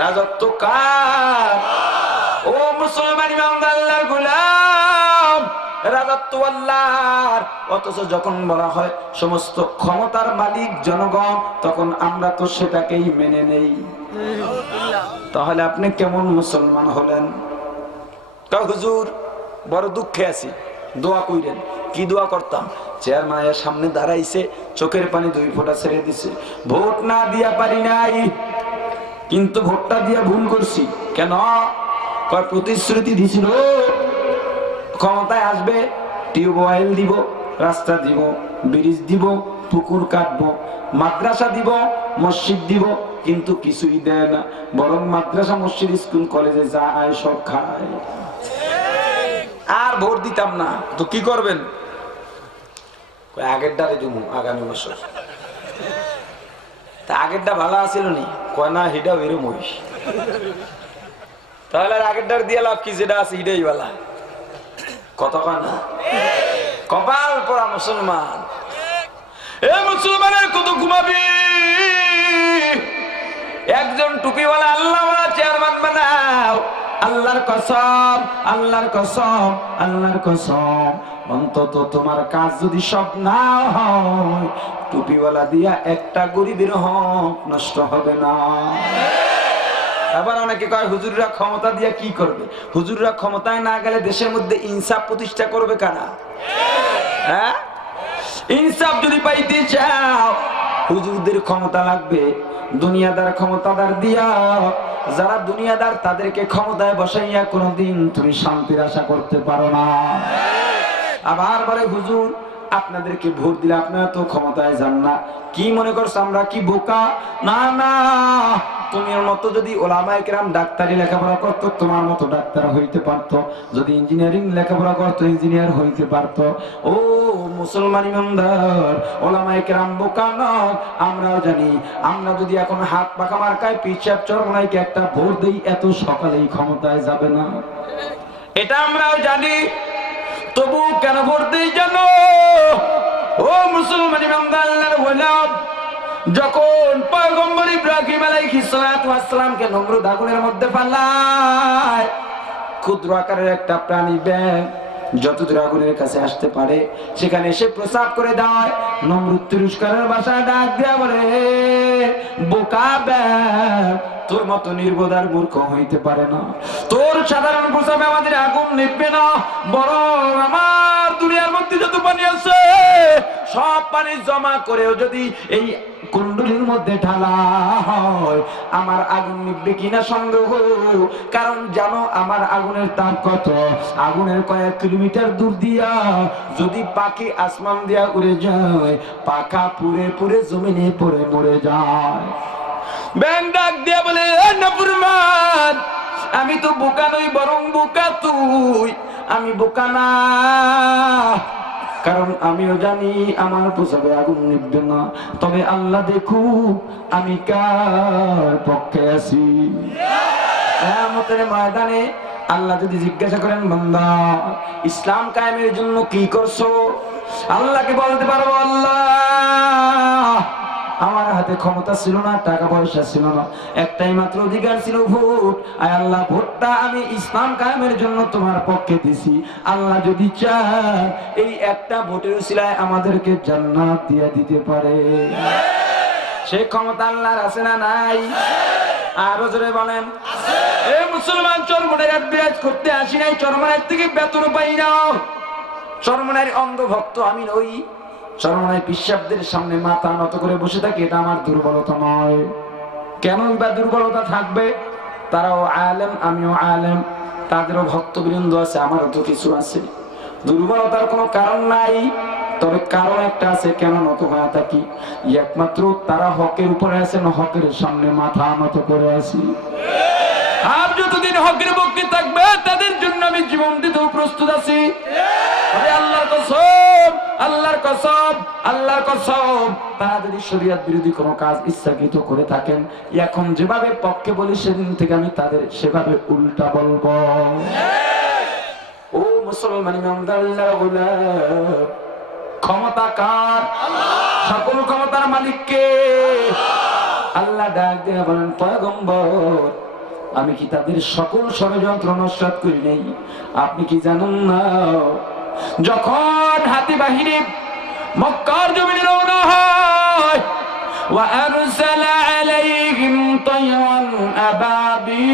রাজত্ব কার? ও মুসলমান ইমানদার আল্লাহর গোলাম, রাজত্ব আল্লাহর। অথচ যখন বলা হয় সমস্ত ক্ষমতার মালিক জনগণ, তখন আমরা তো সেটাকেই মেনে নেই। তাহলে আপনি কেমন মুসলমান হলেন? হুজুর বড় দুঃখে আছি, দোয়া কইরেন। কি দোয়া করতাম? চেয়ারম্যানের সামনে দাঁড়াইছে, চোখের পানি 2 ফোঁটা ছেড়ে দিছে। ভোট না দিয়া পারি নাই, কিন্তু ভোটটা দিয়া ভুল করছি। কেন? প্রতিশ্রুতি দিছিল ক্ষমতায় আসবে, টিউবওয়েল দিব, রাস্তা দিব, ব্রিজ দিব, পুকুর কাটবো, মাদ্রাসা দিব, মসজিদ দিব, কিন্তু কিছুই দেয় না। বরং মাদ্রাসা, মসজিদ, স্কুল, কলেজে যা আয় সব খায়। আর ভোট দিতাম না তো কি করবেন? আগের ডারে দিব আগামী বছর। তা আগেরটা ভালো আছিল নি? কয় না, হিডা এরম হইস। তাহলে আগের ডার দিয়ে লাভ কি? যেটা আছে হিডাই ভালা। কত কানা কপাল পড়া মুসলমান। এ মুসলমানের কত ঘুমাবি? একজন টুপিওয়ালা আল্লাহওয়ালা চেয়ারম্যান বানাও। আল্লাহর কসম, আল্লাহর কসম, আল্লাহর কসম, অন্তত তোমার কাজ যদি সব না হয়, টুপিওয়ালা দিয়া একটা গরিবের হক নষ্ট হবে না। আবার অনেকে কয় হুজুররা ক্ষমতা দিয়া কি করবে? হুজুররা ক্ষমতায় না গেলে দেশের মধ্যে ইনসাফ প্রতিষ্ঠা করবে কারা? হ্যাঁ, ইনসাফ যদি পাইতে চাও হুজুরদের ক্ষমতা লাগবে। দুনিয়াদার ক্ষমতাদার দিয়া, যারা দুনিয়াদার তাদেরকে ক্ষমতায় বসাইয়া কোনোদিন তুমি শান্তির আশা করতে পারো না। আবার বলে হুজুর আপনাদেরকে ভোট দিলে আপনারা তো ক্ষমতায় যান না। কি মনে করছো আমরা কি বোকা? না না, তোমার মতো যদি ওলামায়ে কেরাম ডাক্তারি লেখাপড়া করতো, তোমার মতো ডাক্তার হইতে পারতো। যদি ইঞ্জিনিয়ারিং লেখাপড়া করতো, ইঞ্জিনিয়ার হইতে পারতো। ও মুসলমান ইমানদার, ওলামায়ে কেরাম বোকা নয়, আমরাও জানি। আমরা যদি এখন হাত পাকা মার্কায় পিছাব চরমনাইকে একটা ভোট দেই, এত সকালেই ক্ষমতায় যাবে না, এটা আমরাও জানি। তবু কেন ভোট দেই জানো? ও মুসলমান ইমানদার আল্লাহর ওয়ালা, যখন পয়গম্বর ইব্রাহিম আলাইহিস সালাতু ওয়াস সালামকে নমরুদ আগুনের মধ্যে ফেলায়, ক্ষুদ্র আকারের একটা প্রাণী ব্যাঙ যতদূর আগুনের কাছে আসতে পারে সেখানে এসে প্রসাব করে দেয়। নমরুদ তিরস্কারের ভাষায় ডাক দেয়া বলে, বোকা ব্যাঙ, তোর মতো নির্বোধ আর মূর্খ হইতে পারে না। তোর সাধারণ প্রসাবে আমাদের আগুন নিভবে না, বরং আমার দুনিয়ার মধ্যে যত পানি আছে সব পানি জমা করেও যদি এই কুণ্ডলীর মধ্যে ঢালা হয় আমার আগুন নিভবে কিনা সন্দেহ। কারণ জানো আমার আগুনের তাপ কত? আগুনের কয়েক কিলোমিটার দূর দিয়া যদি পাখি আসমান দিয়া উড়ে যায়, পাখা পুড়ে পুড়ে জমিনে পড়ে মরে যায়। ব্যাং ডাক দিয়া বলে, নাফরমান, আমি তো বোকা নই, বরং বোকা তুই। আমি বোকা না, কারণ আমিও জানি আমার প্রসাবে আগুন নিভবে না, তবে আল্লাহ দেখুক আমি কার পক্ষে আছি। কিয়ামতের ময়দানে আল্লাহ যদি জিজ্ঞাসা করেন, বান্দা ইসলাম কায়েমের জন্য কি করছো? আল্লাহকে বলতে পারবো, আল্লাহ আমার হাতে ক্ষমতা ছিল না, টাকা পয়সা ছিল না, একটাই মাত্র অধিকার ছিল ভোট। আয় আল্লাহ, ভোটটা আমি ইসলাম কায়েমের জন্য তোমার পক্ষে দিছি। আল্লাহ যদি চান এই একটা ভোটের উসিলায় আমাদেরকে জান্নাত দিয়ে দিতে পারে। সেই ক্ষমতা আল্লাহর আছে না নাই? আরো জোরে বলেন। এই মুসলমান, চরমনাইয়ের বিরাজ করতে আসি নাই, চরমনাইয়ের থেকে বেতন পাই না। চরমনাইয়ের অন্ধভক্ত আমি নই। চরমনাই পিশাবদের সামনে মাথা নত করে বসে থাকি, এটা আমার দুর্বলতা নয়। কেন বা দুর্বলতা থাকবে? তারাও আলেম, আমিও আলেম, তাদেরও ভক্তবৃন্দ আছে, আমারও তো কিছু আছে। দুর্বলতার কোনো কারণ নাই, তবে কারণ একটা আছে কেন নত হয়ে থাকি। একমাত্র তারা হকের উপরে আছেন, হকের সামনে মাথা নত করে আছি। আর যতদিন হকের পক্ষে থাকবে তাদের জন্য আমি জীবন দিতেও প্রস্তুত আছি। আল্লাহর কসম, আল্লাহর কসম, আল্লাহর কসম, তারা যদি শরীয়ত বিরোধী কোনো কাজ ইচ্ছাকৃত করে থাকেন, এখন যেভাবে পক্ষে বলি সেদিন থেকে আমি তাদের সেভাবে উল্টা বলবো। ও মুসলমান ইমানদার, ক্ষমতা কার? সকল ক্ষমতার মালিক কে? আল্লাহ ডাক দিয়ে বলেন, পয়গম্বর আমি কি তাদের সকল ষড়যন্ত্র নস্যাৎ করি নাই? আপনি কি জানেন না, যখন হাতি বাহিনী মক্কার জমিনে রওনা হয়, ওয়া আরসালা আলাইহিম তায়রান আবাবিল,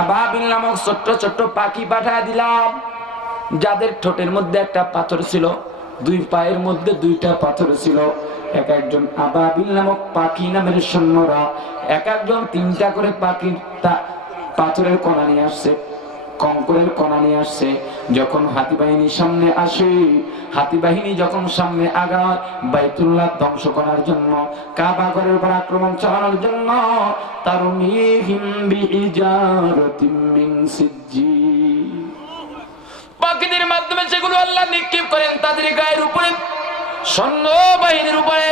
আবাবিল নামক ছোট্ট ছোট্ট পাখি পাঠিয়ে দিলাম, যাদের ঠোঁটের মধ্যে একটা পাথর ছিল, দুই পায়ের মধ্যে দুইটা পাথর ছিল। এক একজন আবাবিল নামক পাখি নামের সৈন্যরা এক একজন তিনটা করে পাথরের কণা নিয়ে আসছে, কঙ্করের কণা নিয়ে আসছে। যখন হাতি বাহিনী সামনে আসে, হাতি বাহিনী যখন সামনে আগায় বাইতুল্লাহ ধ্বংস করার জন্য, কাবা ঘরের উপর আক্রমণ চালানোর জন্য, তারমিহিম বিহিজারাতিম মিন সিজ্জিল, পাখিদের মাধ্যমে সেগুলো আল্লাহ নিক্ষেপ করেন তাদের গায়ের উপরে, সৈন্য বাহিনীর উপরে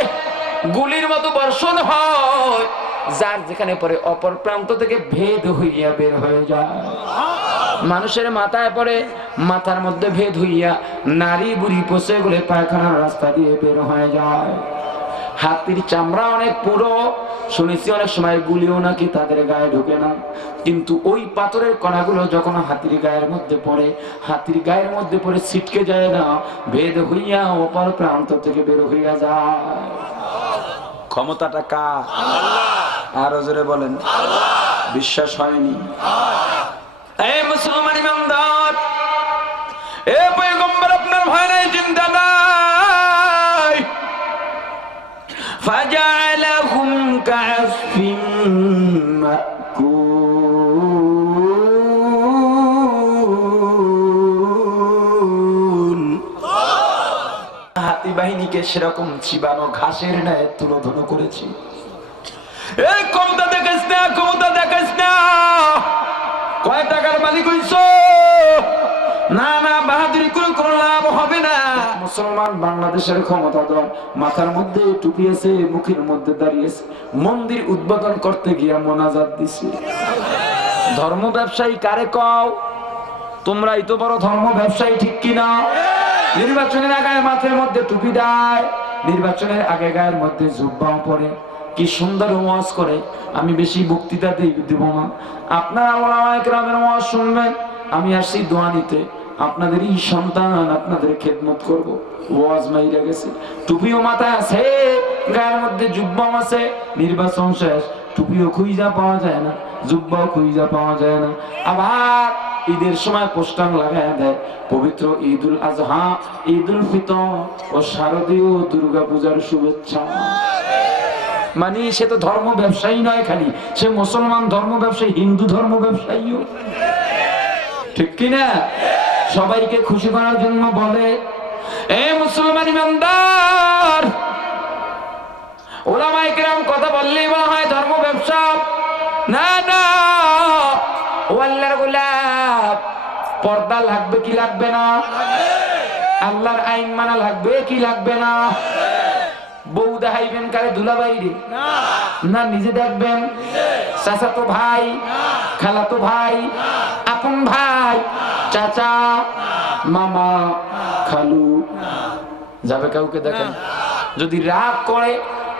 গুলির মতো বর্ষণ হয়, যার যেখানে পরে অপর প্রান্ত থেকে ভেদ হইয়া বের হয়ে যায়। মানুষের মাথায় পড়ে, মাথার মধ্যে ভেদ হইয়া নারী বুড়ি পচে গেলে পায়খানার রাস্তা দিয়ে বের হয়ে যায়। হাতির চামড়া অনেক পুরো, শুনেছি অনেক সময় গুলিও নাকি তাদের গায়ে ঢোকে না। কিন্তু ওই পাথরের কণাগুলো যখন হাতির গায়ের মধ্যে পড়ে, হাতির গায়ের মধ্যে পড়ে ছিটকে যায় না, ভেদ হইয়া অপর প্রান্ত থেকে বের হইয়া যায়। ক্ষমতাটা কার? আরো জোরে বলেন। বিশ্বাস হয়নি? এই মুসলমান ইমানদার, এ পয়গম্বর আপনার ভয় নাই, চিন্তা নাই। ফাজআলাহুম কাআসফিন মাকুল, হাতি বাহিনীকে সেরকম চিবানো ঘাসের ন্যায় তুলোধুলো করেছি। এই ক্ষমতা দেখাস না, ক্ষমতা দেখাস না, কয় টাকার মালিক হইছ? না না, বাহাদুরি করে কোনো লাভ হবে না। মুসলমান বাংলাদেশের ক্ষমতা দল মাথার মধ্যে টুপি আছে, মুখের মধ্যে দাঁড়িয়েছে, মন্দির উদ্বোধন করতে গিয়া মোনাজাত দিছে। ধর্ম ব্যবসায়ী কারে কও? তোমরাই তো বড় ধর্ম ব্যবসায়ী, ঠিক কিনা? নির্বাচনের আগে মাথার মধ্যে টুপি দেয়, নির্বাচনের আগে গায়ের মধ্যে জুব্বাও পরে, কি সুন্দর ওয়াজ করে। আমি বেশি বক্তৃতা দিব না, আপনারা ওলামায়ে কেরামের ওয়াজ শুনবেন। আমি আসছি দোয়া নিতে, আপনাদেরই সন্তান, আপনাদের খেদমত করব। ওয়াজ মাইরা গেছে, টুপিও মাথায় আছে, গায়ের মধ্যে জুব্বাও আছে। নির্বাচন শেষ, টুপিও খুঁজা পাওয়া যায় না, জুব্বাও খুঁজা পাওয়া যায় না। আবার ঈদের সময় পোস্টার লাগায় দেয়, পবিত্র ঈদুল আজহা, ঈদুল ফিতর ও শারদীয় দুর্গা পূজার শুভেচ্ছা। মানে সে তো ধর্ম ব্যবসায়ী নয় খালি, সে মুসলমান ধর্ম ব্যবসায়ী, হিন্দু ধর্ম ব্যবসায়ীও, ঠিক কিনা? সবাইকে খুশি করার জন্য বলে, এ মুসলমান ইমানদার, ওলামায়ে কেরাম কথা বললেই বলা হয় ধর্ম ব্যবসা। না না, ও আল্লাহর গোলাপ, পর্দা লাগবে কি লাগবে না? আল্লাহর আইন মানা লাগবে কি লাগবে না? বউ দেখাইবেন কারে? দুলাভাইরে না নিজে দেখবেন? চাচাতো ভাই, খালাতো ভাই, আপন ভাই, চাচা, মামা, খালু, যাবে কাউকে দেখেন? যদি রাগ করে,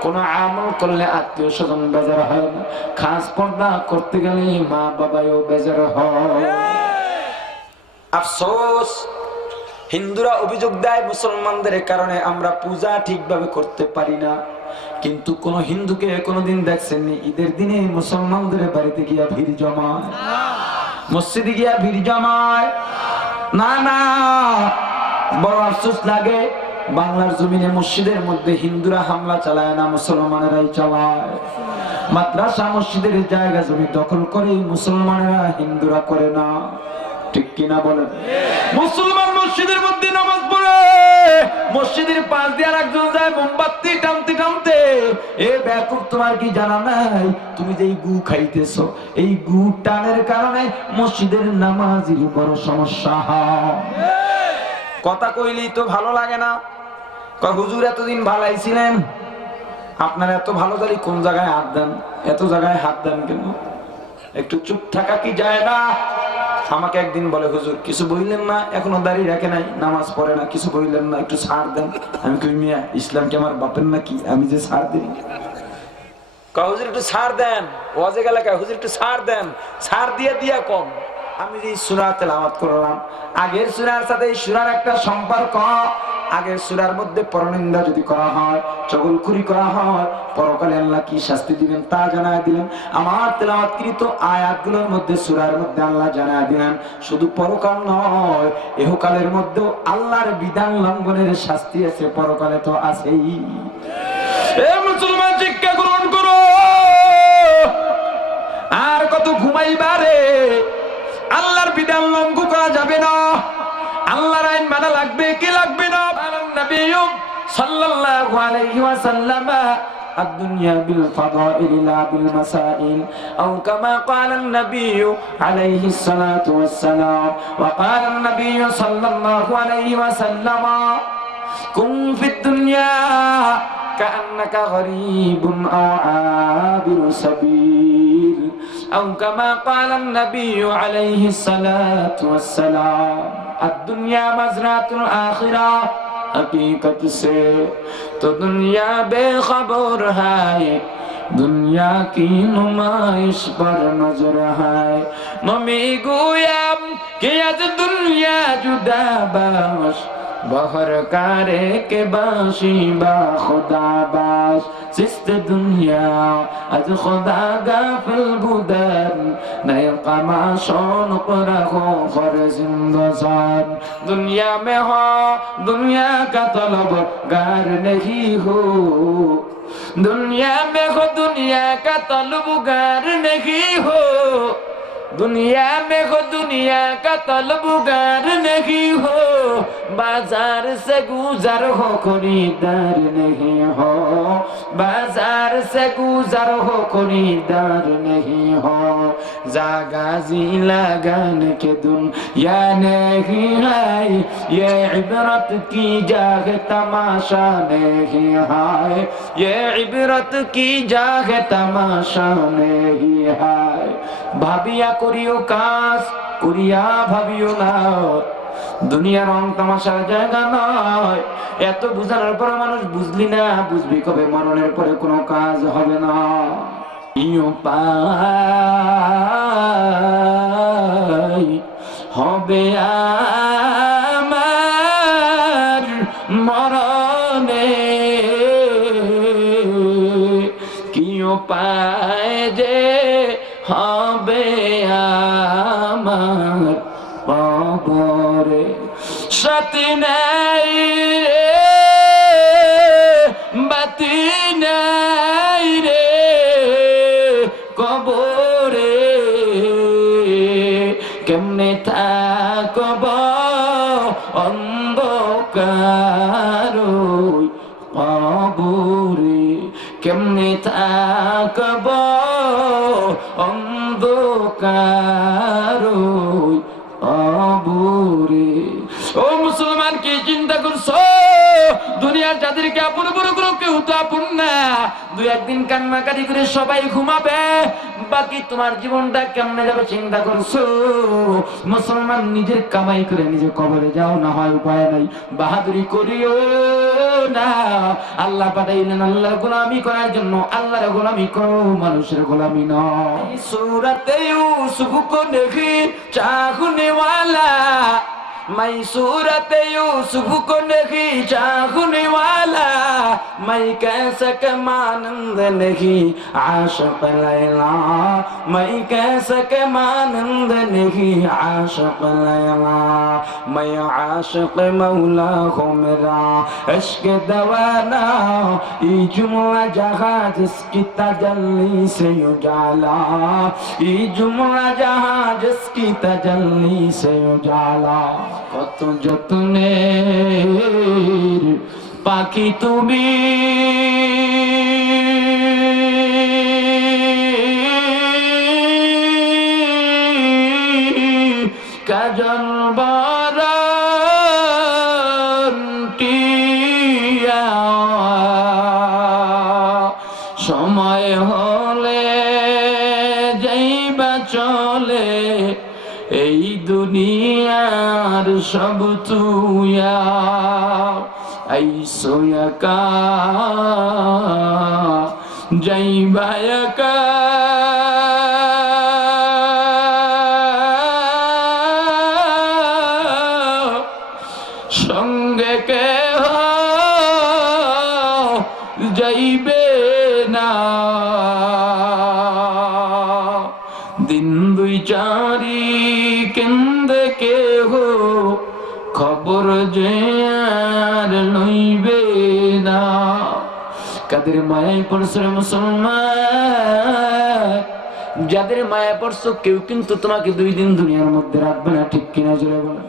কোন আমল করলে আত্মীয় স্বজন বেজার হয় না, খাস পর্দা করতে গেলে মা বাবাও বেজার হয়। আফসোস, হিন্দুরা অভিযোগ দেয় মুসলমানদের কারণে আমরা পূজা ঠিকভাবে করতে পারি না। কিন্তু কোন হিন্দুকে কোনদিন দেখছেননি ঈদের দিনে মুসলমানদের বাড়িতে গিয়া ভিড় জমায়, মসজিদে গিয়া ভিড় জমায়? না না, বড় আফসোস লাগে, বাংলার জমিনে মসজিদের মধ্যে হিন্দুরা হামলা চালায় না, মুসলমানেরাই চালায়। মাদ্রাসা মসজিদের জায়গা জমি দখল করে মুসলমানেরা, হিন্দুরা করে না, ঠিক কিনা বলেন? মুসলমান মসজিদের মধ্যে নামাজ পড়ে, মসজিদের পাশ দিয়ে আর একজন যায় মোমবাতি টানতে টানতে। এ বেকুব, তোমার কি জানা নাই তুমি যে গু খাইতেছো, এই গু টানের কারণে মসজিদের নামাজের বড় সমস্যা হয়। কথা কইলেই তো ভালো লাগে না। হুজুর এতদিন ভালাই ছিলেন, আপনার এত ভালো জানি কোন জায়গায় হাত দেন, এত জায়গায় হাত দেন কেন? একটু চুপ থাকা কি যায় না? আমাকে একদিন বলে, হুজুর কিছু বললেন না, এখনো দাঁড়িয়ে রাখে নাই, নামাজ পড়ে না, কিছু বললেন না, একটু ছাড় দেন। আমি কই, মিয়া ইসলাম কি আমার বাপের নাকি আমি যে ছাড় দিই? হুজুর একটু ছাড় দেন, ওয়াজে গেলে হুজুর একটু ছাড় দেন, ছাড় দিয়ে দিয়া কম। আমি যে সূরা তেলাওয়াত করলাম, আগের সূরার সাথে এই সূরার একটা সম্পর্ক। আগের সূরার মধ্যে পরনিন্দা যদি করা হয়, চগলখুরি করা হয়, পরকালে আল্লাহ কি শাস্তি দিবেন তা জানায় দিলেন। আমার তেলাওয়াতকৃত আয়াতগুলোর মধ্যে, সূরার মধ্যে আল্লাহ জানায় দিলেন, শুধু পরকাল নয়, ইহকালের মধ্যেও আল্লাহর বিধান লঙ্ঘনের শাস্তি আছে, পরকালে তো আছেই। এ মুসলমান, শিক্ষা গ্রহণ করো। আর কত ঘুমাইবারে? আল্লাহর বিধান লঙ্ঘন করা যাবে না, আল্লাহর আইন মানা লাগবে কি লাগবে না? নবী সাল্লাল্লাহু আলাইহি ওয়াসাল্লাম, الدنيا بالفضائل لا بالمسائل، أو كما قال النبي عليه الصلاة والسلام. وقال النبي صلى الله عليه وسلم: كن في الدنيا كأنك غريب أو عابر سبيل، أو كما قال النبي عليه الصلاة والسلام. الدنيا مزرعة الآخرة، हकीकत से तो दुनिया बेखबर है, दुनिया की नुमाइश पर नजर है। मम्मी गोयाम कि आज दुनिया जुदा बाश, बहर कारे के बाशी बा खुदा बाश। सिस्त दुनिया आज खुदा गाफिल बुदन, नए कमाशों पर हो खर जिंदसान। दुनिया में हो दुनिया का तलबगार नहीं हो, दुनिया में हो दुनिया का तलबगार नहीं हो, दुनिया में हो दुनिया का तलबगार नहीं हो। बाजार से गुजर हो खरीदार नहीं हो, बाजार से गुजर हो खरीदार नहीं हो। जागाजी लगाने के दुनिया नहीं है, ये इबरत की जागे तमाशा नहीं है, ये इबरत की जागे तमाशा नहीं है। भाभिया করিও কাজ করিয়া ভাবিও না দুনিয়া রং তামাশার জায়গা নয়। এত বুঝানোর পর মানুষ বুঝলি না, বুঝবি কবে মরণের পরে কোনো কাজ হবে না। ইও পাই হবে আমার মরণে, কিও পায় যে হবে আমার কবরে। সাথী নাই রে বাতি নাই রে কবরে, কেমনে থাকব অন্ধকার কবরে, কেমনে থাকব অন্ধকার কবরে। ও মুসলমান, কি চিন্তা করছো? দুনিয়ার যাদেরকে আপন বড় করো কেউ তো আপন না। দুই একদিন কান্নাকাটি করে সবাই ঘুমাবে, বাকি তোমার জীবনটা কেমনে যাবে চিন্তা করছো? মুসলমান, নিজের কামাই করে নিজে কবরে যাও, না হয় উপায় নাই। বাহাদুরি করিও না। আল্লাহ পাঠাইলেন আল্লাহর গোলামি করার জন্য, আল্লাহর গোলামি করো, মানুষের গোলামি নয়। সূরাতে ইউসুফ কো দেখি চাহনে वाला, मैं सूरत यूसुफ को नहीं चाहने वाला, मैं कैसा के मानंद नहीं आशिक लैला, मैं कैसा के मानंद नहीं आशिक लैला, मैं आशिक मौला हूँ मेरा इश्क दवाना, ये जुमला जहाँ जिसकी तजल्ली से उजाला, ये जुमला जहाँ जिसकी तजल्ली से उजाला। কত যত্নের পাখি তুমি, কাজল বারান্টিয়া, সময় হলে যাইবা চলে এই দুনিয়ার সব তুইয়া, আইসো একা যাইবা একা, সঙ্গে কেহ যাইবে না। দিন দুই চারি কেন্দ্রে কেহ খবর যে আর লইবে না। কাদের মায়ায় পড়ছে মুসলমান, যাদের মায়া পড়ছো কেউ কিন্তু তোমাকে 2 দিন দুনিয়ার মধ্যে রাখবে না, ঠিক কিনা জোরে বলো।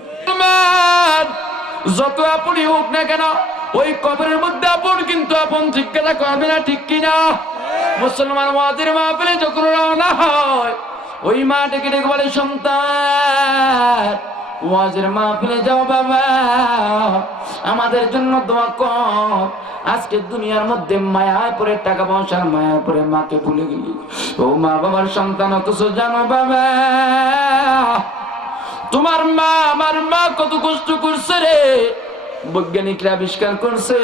যত আপনি হোক না কেন ওই কবরের মধ্যে আপন কিন্তু আপন, ঠিক কথা করবে না, ঠিক কিনা? মুসলমান ওয়াজের মাহফিলে যখন রওনা হয় ওই মা ডেকে ডেকে বলে, সন্তান ওয়াজের মাহফিলে যাও বাবা, আমাদের জন্য দোয়া কর। আজকে দুনিয়ার মধ্যে মায়ায় পড়ে টাকা পয়সার মায়ায় পড়ে মাকে ভুলে গেলি। ও মা বাবার সন্তান, অথচ জানো বাবা তোমার মা আমার মা কত কষ্ট করছে রে। বৈজ্ঞানিকরা আবিষ্কার করছে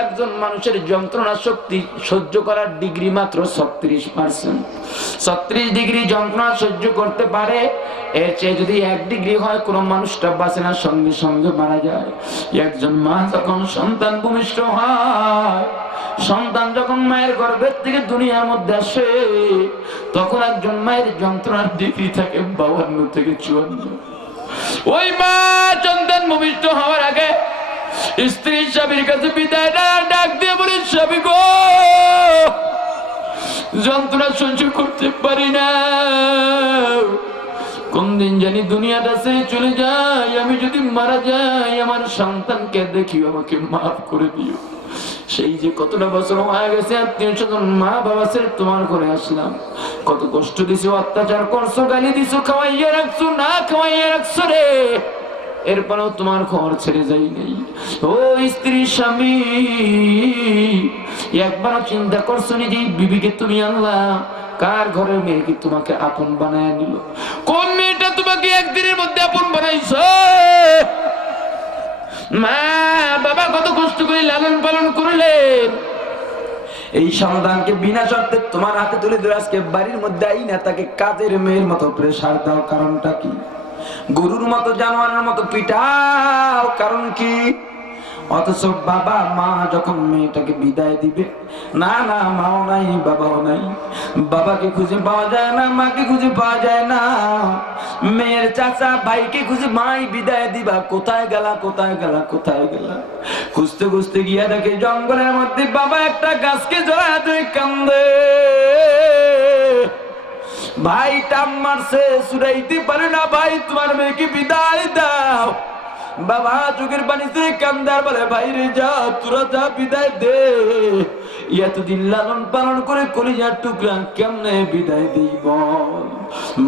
একজন মানুষের যন্ত্রণা শক্তি সহ্য করার ডিগ্রি মাত্র 36%। 36 ডিগ্রি যন্ত্রণা সহ্য করতে পারে। এর চেয়ে যদি 1 ডিগ্রি হয় কোন মানুষটা বাঁচে না, সঙ্গে সঙ্গে মারা যায়। একজন মা যখন সন্তান ভূমিষ্ঠ হয়, সন্তান যখন মায়ের গর্ভের থেকে দুনিয়ার মধ্যে আসে, তখন একজন মায়ের যন্ত্রণার ডিগ্রি থাকে 52 থেকে 54। ওই মা সন্তান ভূমিষ্ঠ হওয়ার আগে স্ত্রী স্বামীর কাছে বিদায় ডাক দিয়ে বলে, স্বামী গো, যন্ত্রণা সহ্য করতে পারি না, কোন দিন জানি দুনিয়াটা ছেড়ে চলে যায়, আমি যদি মারা যাই আমার সন্তানকে দেখিও, আমাকে মাফ করে দিও। সেই যে কতটা বছর হয়ে গেছে আত্মীয় স্বজন মা বাবা ছেড়ে তোমার করে আসলাম, কত কষ্ট দিছো, অত্যাচার করছো, গালি দিছো, খাওয়াইয়া রাখছো, না খাওয়াইয়া রাখছো রে, এরপরেও তোমার ঘর ছেড়ে যাই নেই। ও স্ত্রী স্বামী, একবার চিন্তা করছো নিজেই বিবিকে তুমি আল্লাহ কার ঘরের মেয়ে কি তোমাকে আপন বানায় নিল? কোন মেয়েটা তোমাকে একদিনের মধ্যে আপন বানাইছে? মা বাবা কত কষ্ট করে লালন পালন করলেন, এই সন্তানকে বিনা শর্তে তোমার হাতে তুলে ধরে আজকে বাড়ির মধ্যে আইনা তাকে কাজের মেয়ের মতো প্রেসার দাও, কারণটা কি? গরুর মতো জানোয়ারের মতো পিটাও, কারণ কি? অথচ বাবা মা যখন মেয়েটাকে বিদায় দিবে, না না মাও নাই বাবাও নাই, বাবাকে খুঁজে পাওয়া যায় না, মাকে খুঁজে পাওয়া যায় না, মেয়ের চাচা ভাইকে খুঁজে মাই বিদায় দিবা, কোথায় গেলা কোথায় গেলা কোথায় গেলা? খুঁজতে খুঁজতে গিয়া দেখে জঙ্গলের মধ্যে বাবা একটা গাছকে জড়ায় ধরে কান্দে। ভাই টাম মারছে, ছুড়াইতে পারে না, ভাই তোমার মেয়েকে বিদায় দাও। বাবা চোখের পানিতে কান্দার বলে, ভাই রে যা, তোরা যা, বিদায় দে। এতদিন লালন পালন করে কলিজার টুকরা কেমনে বিদায় দিই বল?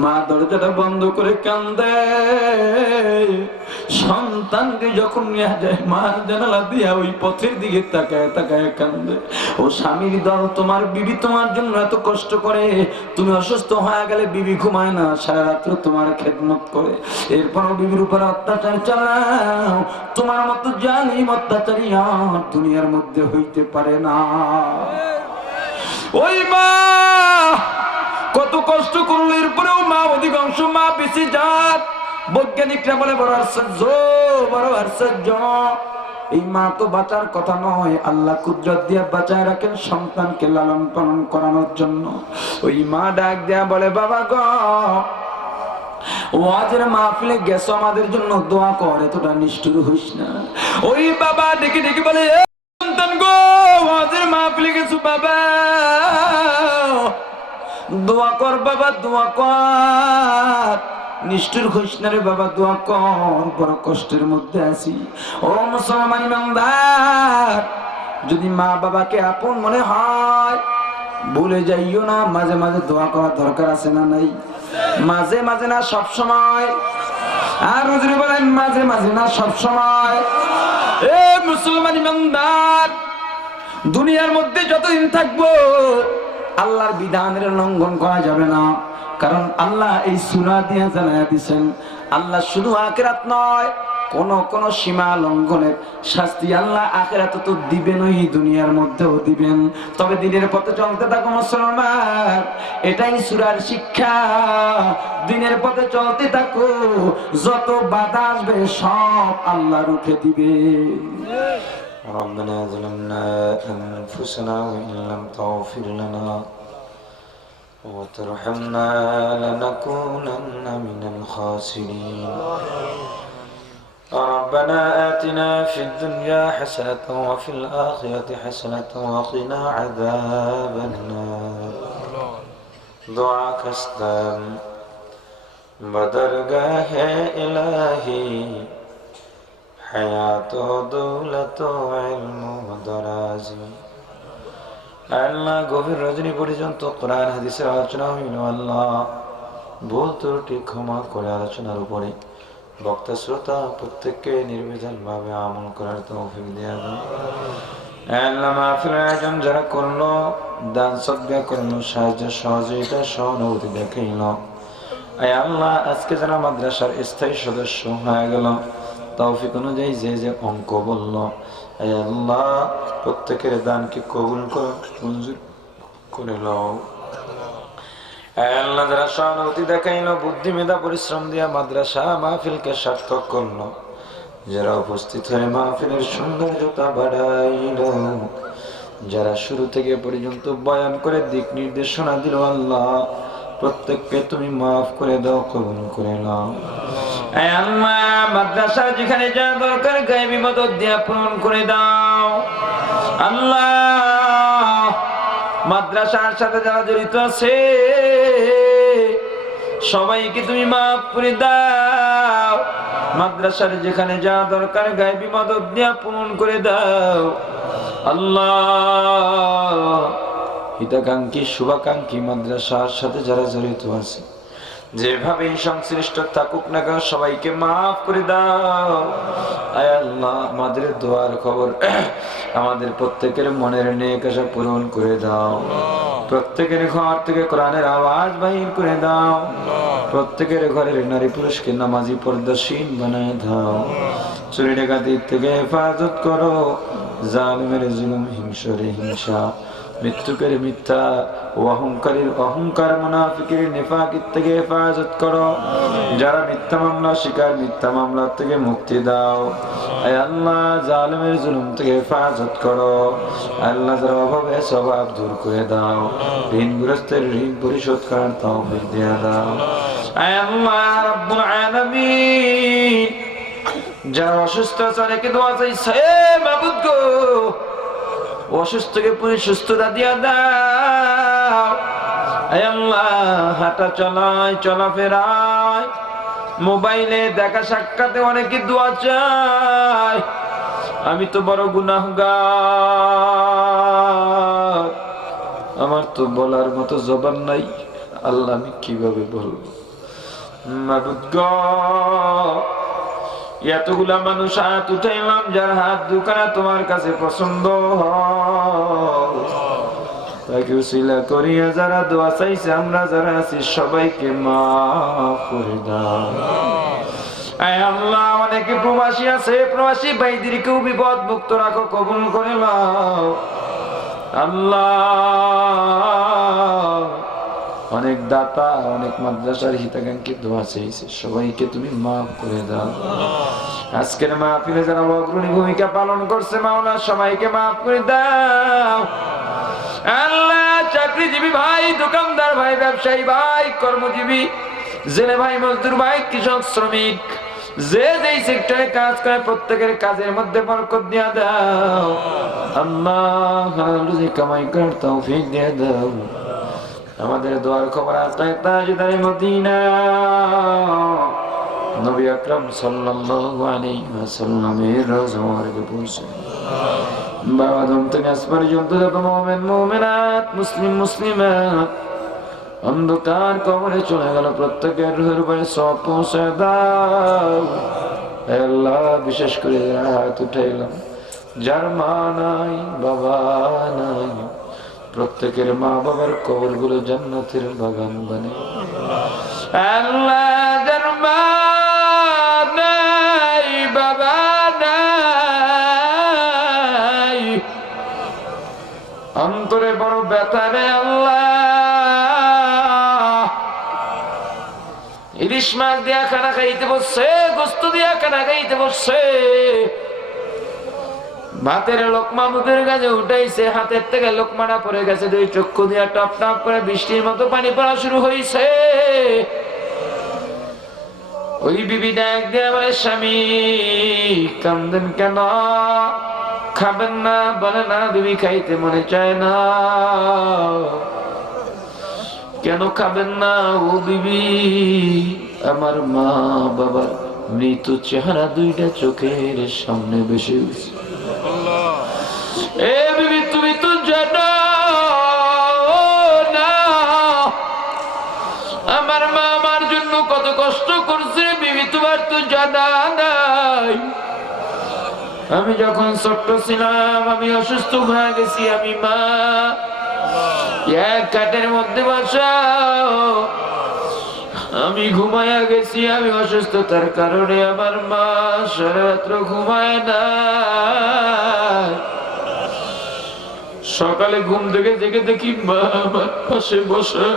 মা দরজাটা বন্ধ করে কান্দে। সন্তানকে যখন নিয়ে যায় মা জানালা দিয়া ওই পথের দিকে তাকায় তাকায় কান্দে। ও স্বামীর দল, তোমার বিবি তোমার জন্য এত কষ্ট করে, তুমি অসুস্থ হয়ে গেলে বিবি ঘুমায় না, সারা রাত্র তোমার খেদমত করে, এরপরও বিবির উপর অত্যাচার চালাও। তোমার মতো জালিম অত্যাচারী আর দুনিয়ার মধ্যে হইতে পারে না। ওই মা কত কষ্ট করলো, এরপরেও মা অধিকাংশ মা বেঁচে যাক। বৈজ্ঞানিকরা বলে বড় আশ্চর্য, বড় আশ্চর্য। এই মা তো বাঁচার কথা নয়, আল্লাহ কুদরত দিয়ে বাঁচায় রাখেন সন্তানকে লালন পালন করানোর জন্য। ওই মা ডাক দেয়া বলে, বাবা গো, ওয়াজের মাহফিলে গেছো, আমাদের জন্য দোয়া কর, এতটা নিষ্ঠুর হইস না। ওই বাবা ডেকে ডেকে বলে, সন্তান গো, ওয়াজের মাহফিলে গেছো, বাবা দোয়া কর, বাবা দোয়া কর, নিষ্ঠুর হইস না রে বাবা, দোয়া কর, বড় কষ্টের মধ্যে আছি। ও মুসলমান ইমানদার, যদি মা বাবাকে আপন মনে হয় ভুলে যাইও না, মাঝে মাঝে দোয়া করার দরকার আছে না নাই? মাঝে মাঝে না সব সময়। আর হুজুর বলেন মাঝে মাঝে না সব সময়। এ মুসলমান ইমানদার, দুনিয়ার মধ্যে যতদিন থাকবো আল্লাহর বিধানের লঙ্ঘন করা যাবে না, কারণ আল্লাহ এই সূরা দিয়ে জানায়া দিয়েছেন, আল্লাহ শুধু আখিরাত নয়, কোন সীমা লঙ্ঘনের শাস্তি আল্লাহ আখিরাতে তো দিবেনই, দুনিয়ার মধ্যেও দিবেন। তবে দিনের পথে চলতে থাকো মুসলমান, এটাই সূরার শিক্ষা। দিনের পথে চলতে থাকো, যত বাধা আসবে সব আল্লাহ রুখে দিবে। ربنا ظلمنا أنفسنا وإن لم تغفر لنا وترحمنا لنكونن من الخاسرين. ربنا آتنا في الدنيا حسنة وفي الآخرة حسنة وقنا عذاب النار. دعا كستم بدرگاہ إلهي حیات و دولت و علم و درازی. আল্লাহ গভীর রজনী পর্যন্ত কোরআন হাদিসের আলোচনা হইল, আল্লাহ ভুল ত্রুটি ক্ষমা করে আলোচনার উপরে বক্তা শ্রোতা প্রত্যেককে নির্বিধান ভাবে আমল করার তৌফিক দেয়া দাও। আল্লাহ মাহফিলের আয়োজন যারা করলো, দান সদকা করলো, সাহায্য সহযোগিতা সহানুভূতি দেখাইল, আয় আল্লাহ আজকে যারা মাদ্রাসার স্থায়ী সদস্য হয়ে গেল, তৌফিক অনুযায়ী যে যে অঙ্ক বলল, আয় আল্লাহ প্রত্যেকের দানকে কবুল করে মঞ্জুর করে নাও। আয় আল্লাহ যারা সহানুভূতি দেখাইল, বুদ্ধি মেধা পরিশ্রম দিয়া মাদ্রাসা মাহফিলকে সার্থক করলো, যারা উপস্থিত হয়ে মাহফিলের সৌন্দর্যতা বাড়াইল, যারা শুরু থেকে পর্যন্ত বয়ান করে দিক নির্দেশনা দিল, আল্লাহ প্রত্যেককে তুমি মাফ করে দাও, কবুল করে নাও। আয় আল্লাহ মাদ্রাসার যেখানে যা দরকার গায়বী মদদ দিয়ে পূরণ করে দাও। আল্লাহ মাদ্রাসার সাথে যারা জড়িত আছে সবাইকে তুমি মাফ করে দাও। মাদ্রাসার যেখানে যা দরকার গায়বী মদদ দিয়ে পূরণ করে দাও। আল্লাহ হিতাকাঙ্ক্ষী শুভাকাঙ্ক্ষী মাদ্রাসার সাথে যারা জড়িত আছে, যেভাবে সংশ্লিষ্ট থাকুক না কেন, সবাইকে মাফ করে দাও। আয় আল্লাহ আমাদের দোয়ার খবর আমাদের প্রত্যেকের মনের নেক আশা পূরণ করে দাও। প্রত্যেকের ঘর থেকে কোরআনের আওয়াজ বাহির করে দাও। প্রত্যেকের ঘরের নারী পুরুষকে নামাজি পর্দাসীন বানায় দাও। চুরি ডাকাতির থেকে হেফাজত করো। জালিমের জুলুম, হিংসরে হিংসা, মৃত্যুকের মিথ্যা ও অহংকারীর অহংকার, মুনাফিকের নেফাকির থেকে হেফাজত করো। যারা মিথ্যা মামলা শিকার, মিথ্যা মামলা থেকে মুক্তি দাও। আয় আল্লাহ, জালিমের জুলুম থেকে হেফাজত করো। আল্লাহ, যারা অভাবে স্বভাব দূর করে দাও। ঋণগ্রস্তের ঋণ পরিশোধ করার তৌফিক দিয়ে দাও। আয় আল্লাহ রাব্বুল আলামিন, যারা অসুস্থ আছে অনেকে দোয়া চাইছে, মাবুদ গো অসুস্থকে পুরো সুস্থতা দিয়া দাও। আয় আল্লাহ, হাঁটা চলায়, চলাফেরায়, মোবাইলে দেখা সাক্ষাতে অনেকে দোয়া চায়। আমি তো বড় গুনাহগার, আমার তো বলার মতো জবান নাই। আল্লাহ, আমি কিভাবে বলবো? মাবুদ গো, এতগুলা মানুষ হাত উঠাইলাম, যার হাত দুখানা তোমার কাছে পছন্দ হয়, তাকে উসিলা করিয়া যারা দোয়া চাইছে, আমরা যারা আছি সবাইকে মাফ করে দাও। আয় আল্লাহ, অনেকে প্রবাসী আছে, প্রবাসী ভাইদেরকেও বিপদ মুক্ত রাখো, কবুল করে নাও। আল্লাহ, অনেক দাতা, অনেক মাদ্রাসার হিতাকাঙ্ক্ষী দোয়া চাইছে, সবাইকে তুমি মাফ করে দাও। আজকের মাহফিলে যারা অগ্রণী ভূমিকা পালন করছে, মাওলা সবাইকে মাফ করে দাও। আল্লাহ, চাকরিজীবী ভাই, দোকানদার ভাই, ব্যবসায়ী ভাই, কর্মজীবী, জেলে ভাই, মজদুর ভাই, কৃষক, শ্রমিক, যে যেই সেক্টরে কাজ করে প্রত্যেকের কাজের মধ্যে বরকত দিয়ে দাও। আল্লাহ, হালাল রুজি কামাই করার তৌফিক দিয়ে দাও। আমাদের দোয়ার খবর আতায় তাজদারে মদিনা নবী আকরাম সাল্লাল্লাহু আলাইহি ওয়াসাল্লামের রওজা মুবারকে পৌঁছে বাবাদম থেকে আজ পর্যন্ত যত মুমিন মুমিনাত, মুসলিম মুসলিমাত অন্ধকার কবরে চলে গেল, প্রত্যেকের রূহের উপরে সওয়াব পৌঁছে দাও। হে আল্লাহ, বিশেষ করে হাত উঠাইলাম যার মা নাই, বাবা নাই, প্রত্যেকের মা বাবার কবর গুলো জান্নাতের বাগান বানে। আল্লাহ, যার মা নাই, বাবা নাই, অন্তরে বড় ব্যথা রে আল্লাহ। ইলিশ মাছ দিয়া খানা খাইতে বসছে, গোস্ত দিয়া খানা খাইতে বসছে, ভাতের লোকমা মুখের কাছে উঠাইছে, হাতের থেকে লোকমাটা পড়ে গেছে, দুই চক্ষু দিয়া টপ টপ করে বৃষ্টির মতো পানি পড়া শুরু হয়েছে। ওই বিবি ডাক দিয়ে বলে, স্বামী কান্দেন কেন? খাবেন না? বলে না বিবি, খাইতে মনে চায় না। কেন খাবেন না? ও বিবি, আমার মা বাবার মৃত চেহারা দুইটা চোখের সামনে বেশি উঠছে। এ বিবি, তুমি তো জানো না আমার মা আমার জন্য কত কষ্ট করছে। বিবি, তোমার তো জানা নাই। আমি যখন ছোট্ট ছিলাম, আমি অসুস্থ হয়ে গেছি, আমি মা এক কাঠের মধ্যে বসা, আমি ঘুমায়া গেছি। আমি অসুস্থতার কারণে আমার মা সারা রাত্র ঘুমায় না। সকালে ঘুম থেকে জেগে দেখি মা আমার পাশে বসা।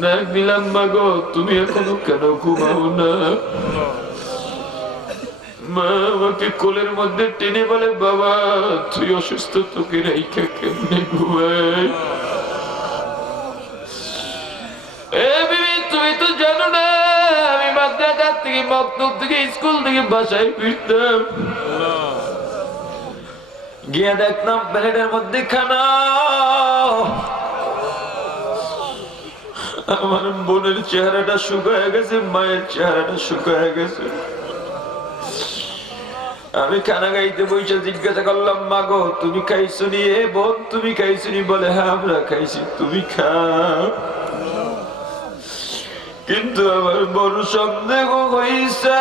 ডাক দিলাম, মা গো, তুমি এখনো কেন ঘুমাও না? মা আমাকে কোলের মধ্যে টেনে বলে, বাবা তুই অসুস্থ, তোকে রাইখা কেমনে ঘুমাই? তুমি তো জানো না আমি মাদ্রাসা থেকে, মক্তব থেকে, স্কুল থেকে বাসায় ফিরতাম, গিয়ে দেখতাম প্লেটের মধ্যে খানা। আমার বোনের চেহারাটা শুকায় গেছে, মায়ের চেহারাটা শুকায় গেছে। আমি খানা খাইতে বসে জিজ্ঞাসা করলাম, মা গো তুমি খাইছো নি? এ বোন, তুমি খাইছো নি? বলে, হ্যাঁ আমরা খাইছি, তুমি খাও। কিন্তু আমার বড় সন্দেহ হইছে,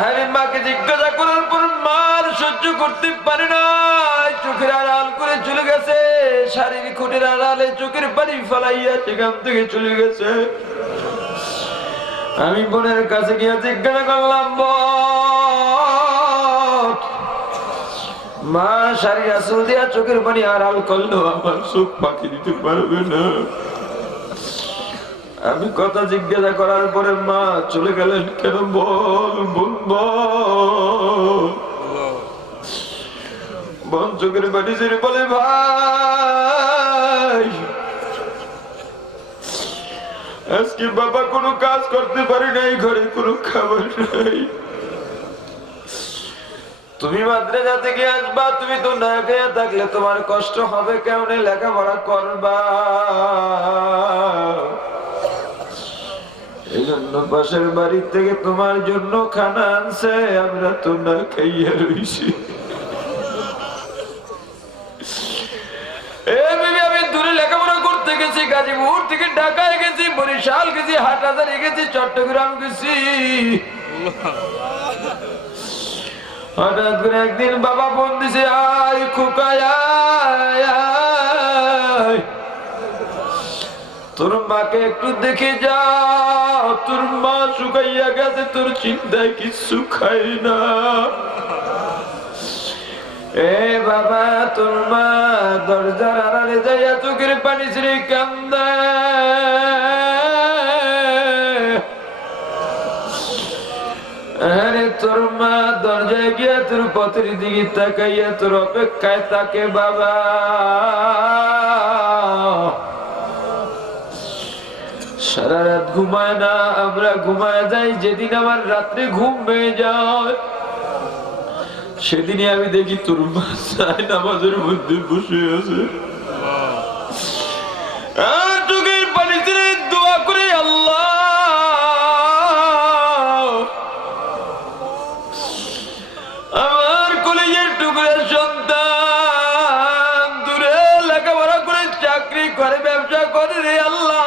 আরে মাকে জিজ্ঞাসা করার পর মার সহ্য করতে পারে না, চোখের আড়াল করে চলে গেছে, শাড়ির খুঁটের আড়ালে চোখের পানি ফেলাইয়া সেখান থেকে চলে গেছে। আমি বোনের কাছে গিয়ে জিজ্ঞাসা করলাম, মা শাড়ির আসল দিয়া চোখের পানি আড়াল করলো, আমার চোখ পাখি দিতে পারবে না। আমি কথা জিজ্ঞাসা করার পরে মা চলে গেলেন। কেন বল বোন, বোন চোখের পানি ছেড়ে বলে, ভাই আজকে বাবা কোনো কাজ করতে পারে নাই, ঘরে কোনো খাবার নাই, তুমি মাদ্রাসা থেকে আসবা, তুমি তো না খেয়ে থাকলে তোমার কষ্ট হবে, কেমনে লেখাপড়া করবা? এই জন্য পাশের বাড়ি থেকে তোমার জন্য খানা আনছে, আমরা তো না খাইয়া রইছি। আমি দূরে লেখাপড়া করতে গেছি, গাজীপুর থেকে ঢাকায় গেছি, বরিশাল গেছি, হাটহাজারী গেছি, চট্টগ্রাম গেছি। হঠাৎ করে একদিন বাবা ফোন দিছে, আয় খোকায় আয়, তোর মাকে একটু দেখে যাও, তোর মা শুকাইয়া গেছে, তোর চিন্তায় কিছু খাই না। এ বাবা, তোর মা দরজার আড়ালে যাইয়া চোখের পানি ছেড়ে কান্দে। আরে তোর মা দরজায় গিয়া তোর পথের দিকে তাকাইয়া তোর অপেক্ষায় থাকে বাবা। সারা রাত ঘুমায় না, আমরা ঘুমায় যাই। যেদিন আমার রাত্রে ঘুম ভেঙে যায় সেদিনই আমি দেখি তোর মা নামাজের মধ্যে বসে আছে, চোখের পানি ছেড়ে দোয়া করে, আল্লাহ আমার কলেজের টুকরা সন্তান দূরে লেখাপড়া করে চাকরি করে, ব্যবসা করে রে আল্লাহ,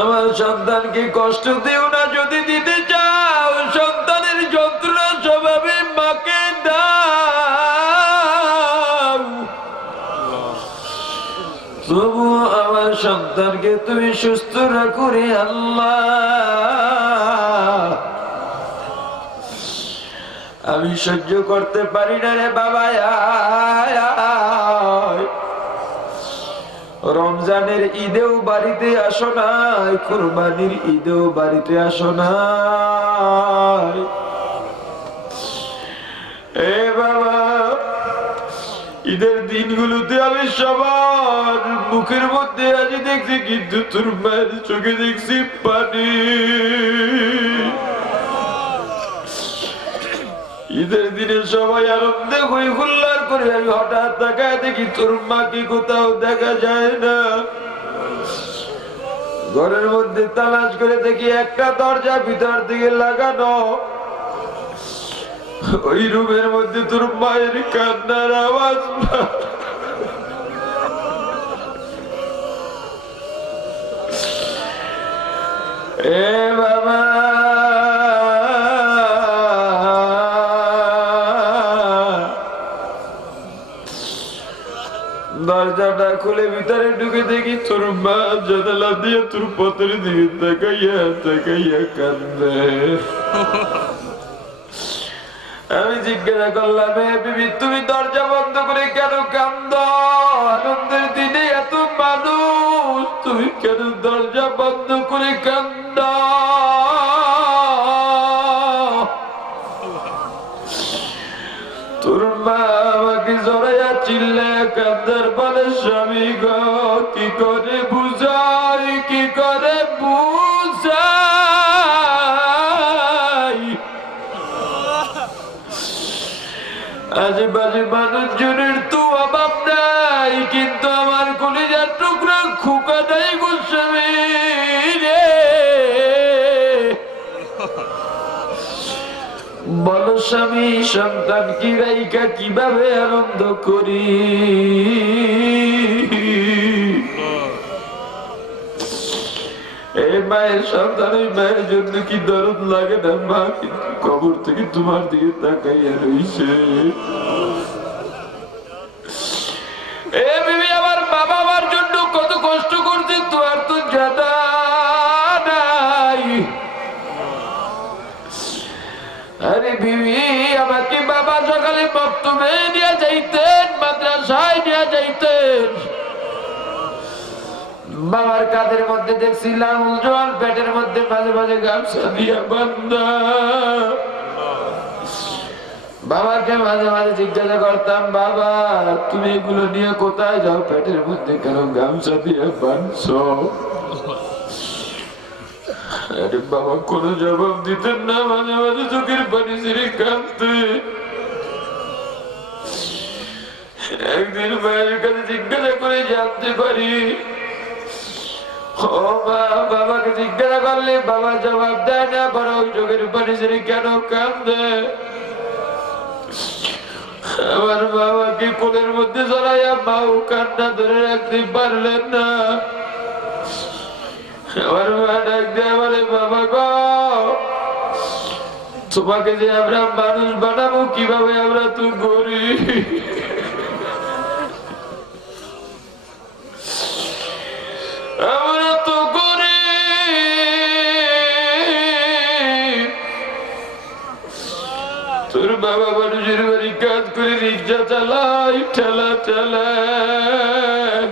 আমার সন্তানকে কষ্ট দিও না। যদি দিতে চাও সন্তানের যন্ত্রণা স্বভাবে মাকে দাও, তবু আমার সন্তানকে তুমি সুস্থ রাখো রে আল্লাহ। আমি সহ্য করতে পারি না রে বাবা, রমজানের ঈদেও বাড়িতে আসো নাই, কুরবানির ঈদেও বাড়িতে আসো নাই। এ বাবা, ঈদের দিনগুলোতে আমি সবার মুখের মধ্যে আজি দেখছি, কিন্তু তোর মায়ের চোখে দেখছি পানি। ঈদের দিনে সবাই আনন্দে হই হুল্লার করে, আমি হঠাৎ তাকায় দেখি তোর মাকে কোথাও দেখা যায় না। ঘরের মধ্যে তালাশ করে দেখি একটা দরজা ভিতর দিকে লাগানো, ওই রুমের মধ্যে তোর মায়ের কান্নার আওয়াজ। এ বাবা, দরজাটা খুলে ভিতরে ঢুকে দেখি তোর মা জানালা দিয়ে তোর পথের দিকে তাকাইয়া তাকাইয়া কান্দে। আমি জিজ্ঞাসা করলাম, বিবি তুমি দরজা বন্ধ করে কেন কান্দ? আনন্দের দিনে এত মানুষ, তুমি কেন দরজা বন্ধ করে কান্দ? তোর মা আমাকে জড়াইয়া চিল্লা কান্দার বলে, স্বামী গো কি করে বুঝাই, কি করে বুঝাই, আজেবাজে মানুষজনের তো অভাব নাই, কিন্তু আমার কলিজার টুকরা খোকা নাই গো স্বামী রে। বলো স্বামী, সন্তান কি রাইকা কিভাবে আনন্দ করি? এই মায়ের সন্তান, এই মায়ের জন্য কি দরদ লাগে না? মা কিন্তু কবর থেকে তোমার দিকে তাকাইয়া রইছে। এ বিবি, আমার বাবা আমার জন্য কত কষ্ট করছে তোমার তো জানা নাই। আরে বিবি, আমাকে বাবা সকালে মক্তবে নিয়ে যাইতেন, মাদ্রাসায় নিয়ে যাইতেন। বাবার কাঁধের মধ্যে দেখছিলাম উজ্জ্বল, পেটের মধ্যে মাঝে মাঝে গামছা দিয়া বান্ধা। বাবাকে মাঝে মাঝে জিজ্ঞাসা করতাম, বাবা তুমি এগুলো নিয়ে কোথায় যাও? পেটের মধ্যে কেন গামছা দিয়ে বাঁধছো? আরে বাবা কোনো জবাব দিতেন না, মাঝে মাঝে চোখের পানি ছেড়ে কাঁদতে। একদিন মায়ের কাছে জিজ্ঞাসা করে জানতে পারি, ও মা, বাবাকে জিজ্ঞাসা করলে বাবা জবাব দেয় না, বরং চোখের পানি ছেড়ে কেন কাঁদে? আমার বাবাকে কোলের মধ্যে জড়াইয়া মাও কান্না ধরে রাখতে পারলেন না। আমার মা ডাক দিয়ে বলে, বাবা গো, তোমাকে যে আমরা মানুষ বানাবো কিভাবে? আমরা তো গরিব। আমরা তো গরিব। তোর বাবা মানুষের বাড়ি কাজ করে রিক্সা চালাই, ঠেলা চালায়।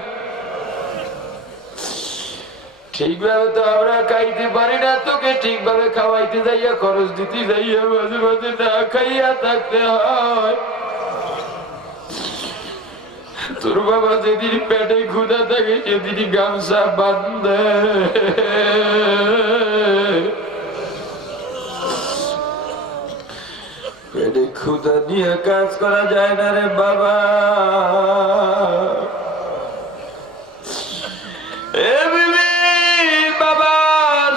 ঠিকভাবে তো আমরা খাইতে পারি না, তোকে ঠিকভাবে খাওয়াইতে যাইয়া, খরচ দিতে যাইয়া মাঝে মাঝে না খাইয়া থাকতে হয়। তোর বাবা যেদিন পেটে ক্ষুধা থাকে সেদিন গামছা বাঁধে। পেটে ক্ষুধা নিয়ে কাজ করা যায় না রে বাবা।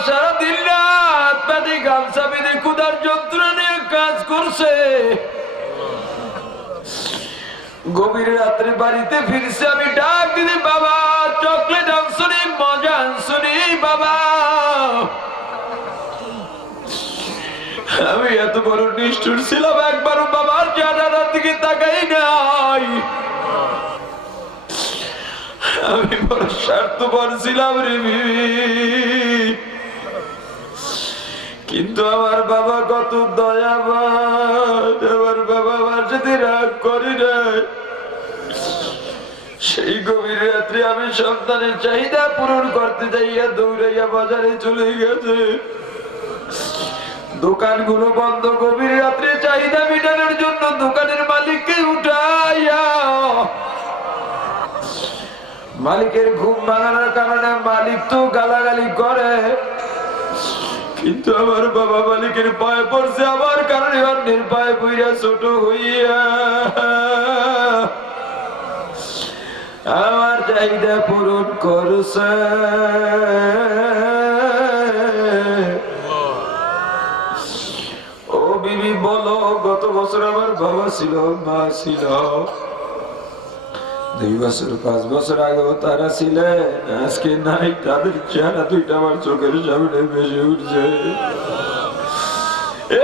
সারাদিন রাত পেটে গামছা বেঁধে ক্ষুধার যন্ত্রণা নিয়ে কাজ করছে। গভীর রাত্রে বাড়িতে ফিরছে, আমি ডাক দিদি, বাবা চকলেট আনছুনি, মজা আনছুনি বাবা। আমি এত বড় নিষ্ঠুর ছিলাম, একবারও বাবার চেহারার দিকে তাকাই নাই। আমি বড় স্বার্থপর ছিলাম রে বিবি। কিন্তু আমার বাবা কত দয়াবান, আমার বাবা আমার সাথে রাগ করে নাই। সেই গভীর রাত্রে আমি সন্তানের চাহিদা পূরণ করতে যাইয়া দৌড়াইয়া বাজারে চলে গেছে। দোকানগুলো বন্ধ, গভীর রাত্রে চাহিদা মেটানোর জন্য দোকানের মালিককে উঠাইয়া, মালিকের ঘুম ভাঙানোর কারণে মালিক তো গালাগালি করে, কিন্তু আমার বাবা মালিকের পায়ে পড়ছে, আমার কারণে অন্যের পায়ে পড়িয়া ছোট হইয়া আমার চাহিদা পূরণ করছে। ও বিবি বলো, গত বছর আমার বাবা ছিল, মা ছিল, 2 বছর 5 বছর আগেও তারা ছিলেন, আজকে নাই। তাদের চেহারা দুইটা আমার চোখের সামনে ভেসে উঠছে।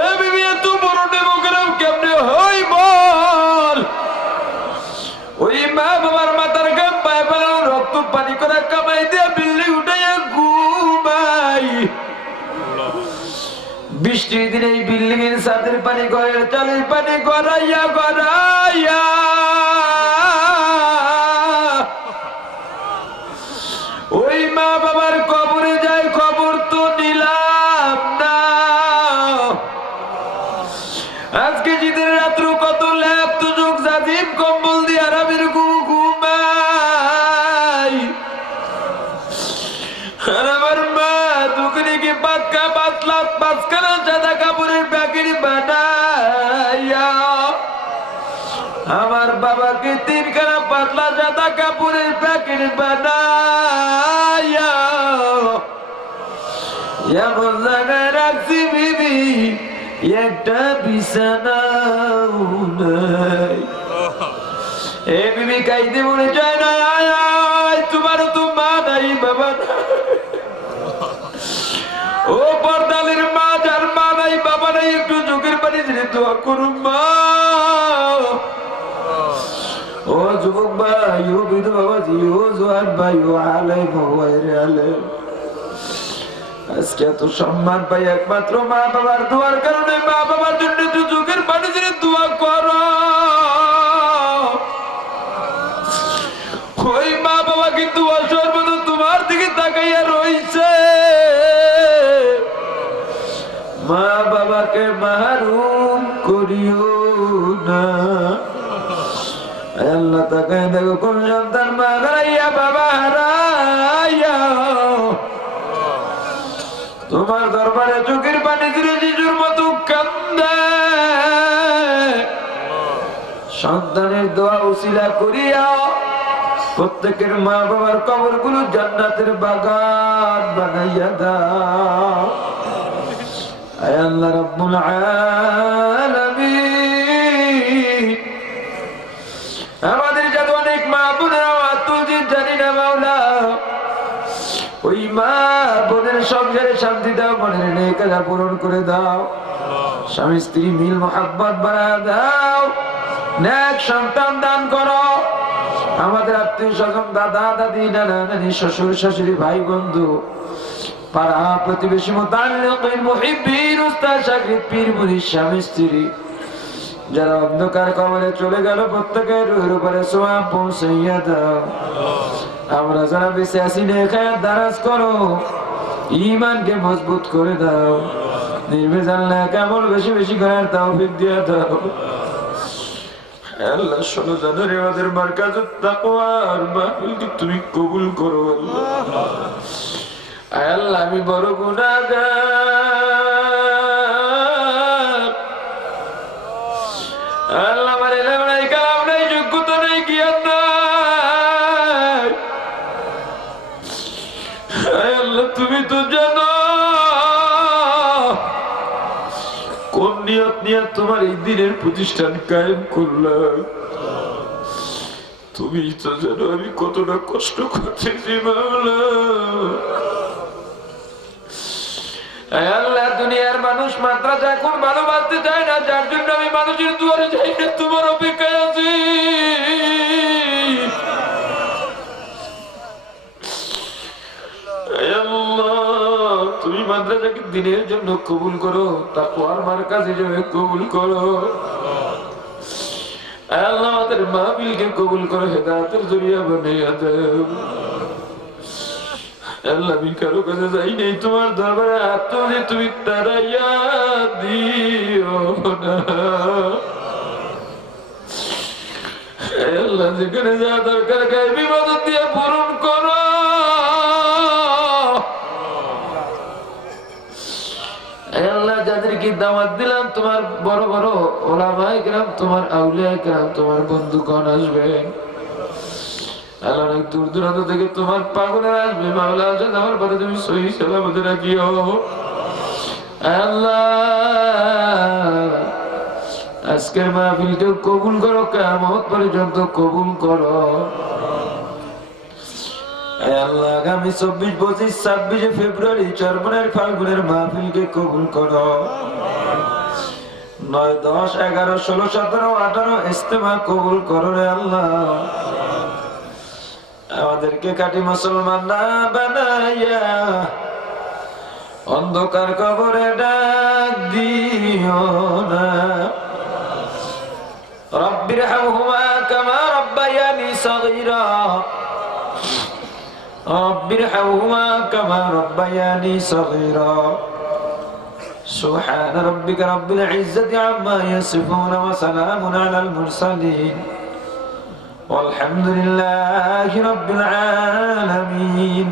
এ বিবি, এত বড় ডেমোক্রেট কেমনে হয় বল? ওই মা বাবার মাথার গাম পায়ে ফেলানো, রক্ত পানি করে কামাই দিয়ে বিল্ডিং উঠাইয়া ঘুমাই। বৃষ্টির দিনে এই বিল্ডিং এর ছাদের পানি, ঘরের চালের পানি গড়াইয়া গড়াইয়া ওই মা বাবার কবরে যায়, খবর তো নিলাম না। আজকে জিদের রাত্র কত ল্যাপ তুজুক জাজিম কম্বল দিয়ে আরামের ঘুমাই। আর আমার মা দোকানে কি পাঁচখানা সাদা কাপড়ের প্যাকেট বানাইয়া, আমার বাবাকে 3খানা পাতলা সাদা কাপড়ের প্যাকেট বানাইয়া এমন জায়গায় রাখছি বিবি, একটা বিছানাও নাই। এ বিবি কাইতে মনে চায় না, তোমারও তো মা নাই, বাবা নাই। করুন মা। ও যুবক ভাই, ও বিধবা বাবাজি, ও জোয়ান ভাই, ও আলেম, ও বাইরে আলেম, আজকে এত সম্মান পাই একমাত্র মা বাবার দোয়ার কারণে। মা বাবার জন্য তুই চোখের পানি ছেড়ে দোয়া কর। ওই মা বাবা কিন্তু অসর্বত তোমার দিকে তাকাইয়া রইছে। মা বাবাকে মাহরুম করিও না। আল্লাহ তাকায় দেখো কোন সন্তান মা হারাইয়া বাবা হারাইয়া তোমার দরবারে চোখের পানি ছেড়ে শিশুর মতো কান্দে। সন্তানের দোয়া উসিলা করিয়া প্রত্যেকের মা বাবার কবরগুলো জান্নাতের বাগান বানাইয়া দাও। আয় আল্লাহ রাব্বুল আলামিন, আমাদের যাতে অনেক মা বোনেরা আত্মজিৎ জানি না মাওলা, ওই মা বোনের সংসারে শান্তি দাও, মনের নেক আশা পূরণ করে দাও, স্বামী স্ত্রী মিল মোহাব্বত বাড়া দাও, নেক সন্তান দান করো। আমাদের আত্মীয় স্বজন, দাদা দাদি, নানা নানি, শ্বশুর শাশুড়ি, ভাই বন্ধু, পাড়া প্রতিবেশী, মুতাল্লিকিন, মুহিব্বিন, উস্তাদ শাগরিদ, পীর মুরিদ, স্বামী স্ত্রী যারা অন্ধকার কবরে চলে গেল, প্রত্যেকের রুহের উপরে সোয়াব পৌঁছাইয়া দাও। আমরা যারা বেঁচে আছি নেখায়াত দারাজ করো, ঈমানকে মজবুত করে দাও, নির্ভেজাল নেক আমল বেশি বেশি করার তৌফিক দিয়ে দাও। আল্লাহ 16 জানুয়ারি আমাদের মারকাজুত তাকওয়ার মাহফিলকে তুমি কবুল করো। আল্লাহ আমি বড় গুনাহগার, আল্লাহ আমার এলেম নাই, কালাম নাই, যোগ্যতা নাই, জ্ঞান নাই। আল্লাহ তুমি তো জানো কোন নিয়ত নিয়ে তোমার এই দিনের প্রতিষ্ঠান কায়েম করলাম। তুমি তো জানো আমি কতটা কষ্ট করতেছি মাওলা। আল্লাহ দুনিয়ার মানুষ মাদ্রাসা এখন ভালোবাসতে চায় না, যার জন্য আমি মানুষের দুয়ারে যাই না, তোমার অপেক্ষায় আছি। তুমি মাদ্রাসাকে দিনের জন্য কবুল করো, তাকওয়ার মার্কাজ হিসেবে কবুল করো। আল্লাহ আমাদের মাহফিলকে কবুল করো, হেদায়েতের জরিয়া বানাইয়া দাও। আল্লাহ আমি কারো কাছে যাই নেই, তোমার দরবারে আত্মজে তুমি তারাইয়া দিও না। আল্লাহ যেখানে যা দরকার গায়বী মদদ দিয়ে পূরণ করো। আল্লাহ যাদেরকে দাওয়াত দিলাম, তোমার বড় বড় ওলামায়ে কেরাম, তোমার আউলিয়ায়ে কেরাম, তোমার বন্ধুগণ আসবেন। আল্লাহ অনেক দূর দূরান্ত থেকে তোমার পাগলেরা আসবে। মাওলা যাওয়ার পরে তুমি সহি সালামতে রাখিও। আল্লাহ আজকের মাহফিলকে কবুল করো, কিয়ামত পর্যন্ত কবুল করো। আল্লাহ আগামী 24, 25, 26 ফেব্রুয়ারি চরমনের ফাল্গুনের মাহফিলকে কবুল করো। 9, 10, 11, 16, 17, 18 ইজতেমা কবুল করো রে আল্লাহ। আমাদেরকে কাটি মুসলমান না বানাইয়া অন্ধকার কবরে ডাক দিও না। রব্বিরহামহুমা কামা রব্বায়ানি সগীরা, রব্বিরহামহুমা কামা রব্বায়ানি সগীরা। সুবহান রাব্বিকা রাব্বিল ইজ্জাতি আম্মা ইয়াসিফুন ওয়া সালামুন আলাল মুরসালিন والحمد لله رب العالمين।